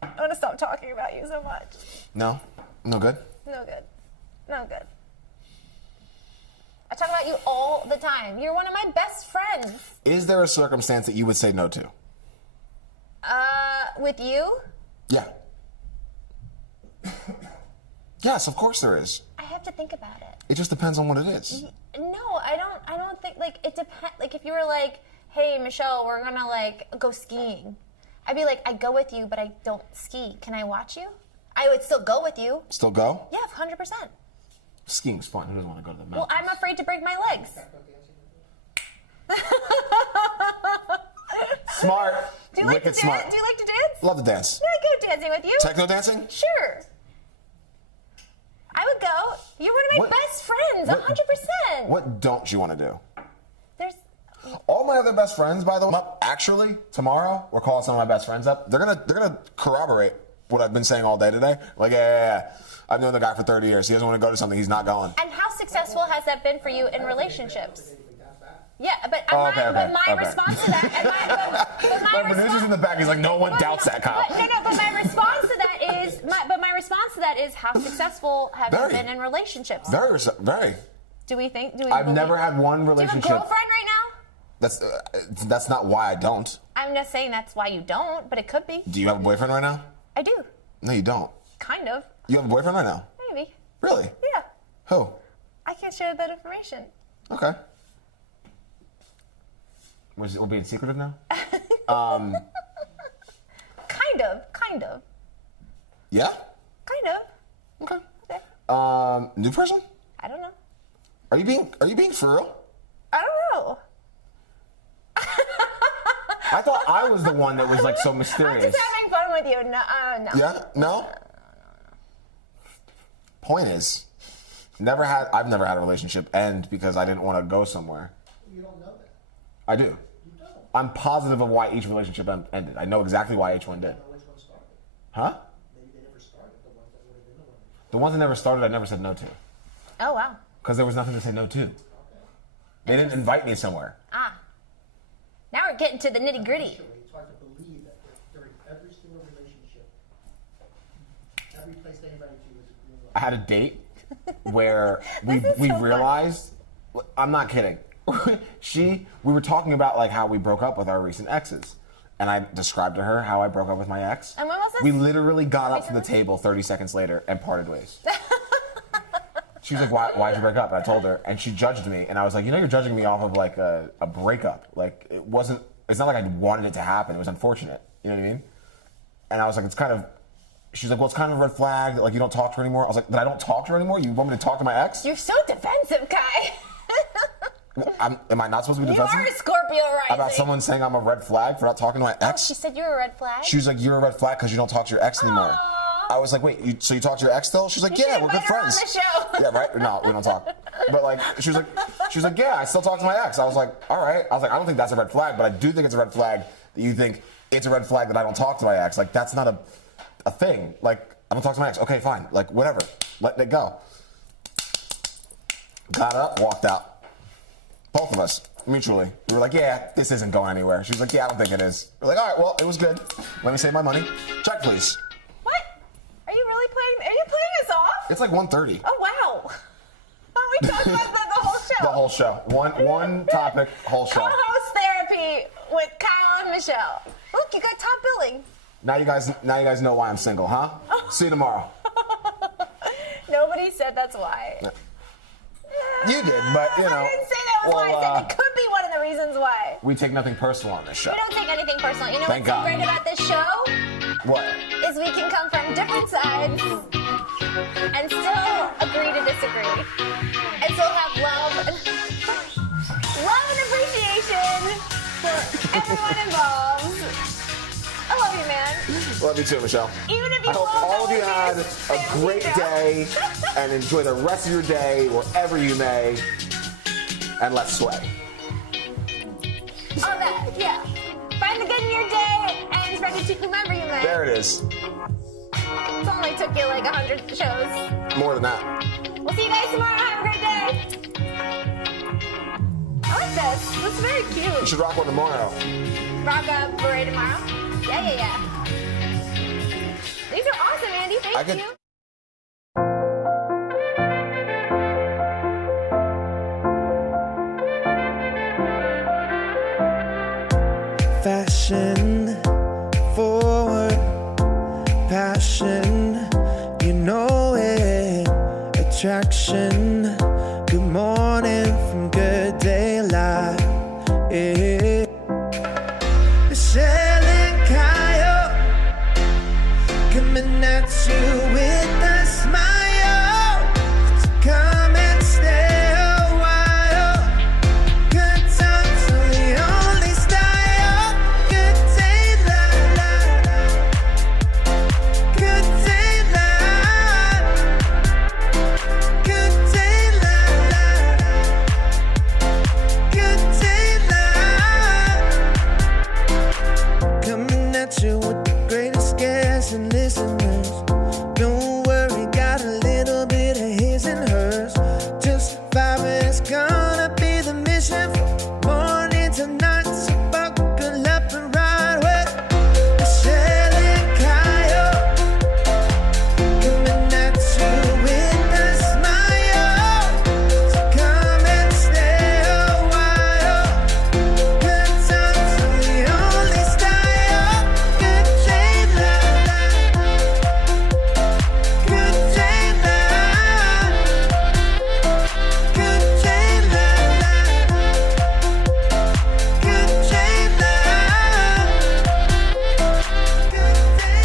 I'm gonna stop talking about you so much. No? No good? No good. No good. I talk about you all the time. You're one of my best friends. Is there a circumstance that you would say no to? With you? Yeah. Yes, of course there is. I have to think about it. It just depends on what it is. No, I don't think, it depends. If you were like, hey, Michelle, we're gonna, go skiing. I'd be like, I go with you, but I don't ski. Can I watch you? I would still go with you. Still go? Yeah, 100%. Skiing's fun. Who doesn't want to go to the mountains? Well, I'm afraid to break my legs. Smart. Do you like to Wicked dance? smart. Do you like to dance? Love to dance. Yeah, I go dancing with you. Techno dancing? Sure. I would go. You're one of my What- best friends, 100%. What don't you want to do? There's. All my other best friends, by the way, actually, tomorrow, we're calling some of my best friends up. They're gonna corroborate what I've been saying all day today. Like, yeah. I've known the guy for 30 years. He doesn't want to go to something. He's not going. And how successful has that been for you in relationships? Yeah, but Oh, my response to that, My producer's in the back. He's like, no one doubts that, Kyle. But my response to that is, how successful have you been in relationships? Very. Do we I've never had one Do you relationship. have a girlfriend right now? That's not why I don't. I'm just saying that's why you don't, but it could be. Do you have a boyfriend right now? I do. No, you don't. Kind of. You have a boyfriend right now? Maybe. Really? Yeah. Who? I can't share that information. Okay. We're being secretive now? Kind of. Yeah? Kind of. Okay. Okay. New person? I don't know. Are you being for real? I don't know. I thought I was the one that was like so I'm mysterious. just having fun with you. No, no. Yeah? No? Point is, I've never had a relationship end because I didn't want to go somewhere. You don't know that. I do. You don't. I'm positive of why each relationship ended. I know exactly why each one did. You don't know which one started. Huh? Maybe they never started, the ones that would have been the one. The ones that never started, I never said no to. Oh, wow. Because there was nothing to say no to. They didn't invite me somewhere. Ah. Now we're getting to the nitty gritty. Actually, it's hard to believe that during every single relationship, every place they invited you was a green light. I had a date where This is we so funny. realized, I'm not kidding. We were talking about like how we broke up with our recent exes. And I described to her how I broke up with my ex. And when was this? We literally got up from the table 30 seconds later and parted ways. She was like, why'd you break up? And I told her, and she judged me. And I was like, you're judging me off of like a breakup. Like it's not like I wanted it to happen. It was unfortunate. You know what I mean? And I was like, she's like, well, it's kind of a red flag that like you don't talk to her anymore. I was like, that I don't talk to her anymore? You want me to talk to my ex? You're so defensive, Kai. Am I not supposed to be You defensive? are a Scorpio rising. About someone saying I'm a red flag for not talking to my ex? She said you're a red flag. She was like, you're a red flag because you don't talk to your ex anymore. Aww. I was like, wait, so you talk to your ex still? She's like, You yeah, should we're good invite her on friends. the show. Yeah, right? No, we don't talk. But like, she was like, yeah, I still talk to my ex. I was like, all right. I was like, I don't think that's a red flag, but I do think it's a red flag that you think it's a red flag that I don't talk to my ex. Like, that's not a thing. Like, I don't talk to my ex. Okay, fine. Like, whatever. Letting it go. Got up, walked out. Both of us, mutually. We were like, yeah, this isn't going anywhere. She was like, yeah, I don't think it is. We're like, all right, well, it was good. Let me save my money. Check, please. What? Are you really playing? Are you playing us off? It's like 1:30. Oh, wow. Oh, we talked about that the whole show. The whole show. One topic, whole show. Co-host therapy with Kyle and Michelle. Look, you got top billing. Now you guys know why I'm single, huh? See you tomorrow. Nobody said that's why. You did, but you know. I didn't say that was why. I said it could be one of the reasons why. We take nothing personal on this show. We don't take anything personal. You know Thank what's so God. great about this show? What? Is we can come from different sides and still agree to disagree. And still have love and appreciation for everyone involved. I love you, man. Love you too, Michelle. Even if you I hope blow all of you up had with a me, great day and enjoy the rest of your day wherever you may. And let's sway. Oh, that, yeah. Find the good in your day and spread it to whomever you may. There it is. It only took you like 100 shows. More than that. We'll see you guys tomorrow. Have a great day. I like this. This is very You cute. should rock one tomorrow. Rock a beret tomorrow. Yeah. These are awesome, Andy. Thank you. Fashion forward, passion, you know it. Attraction, good morning,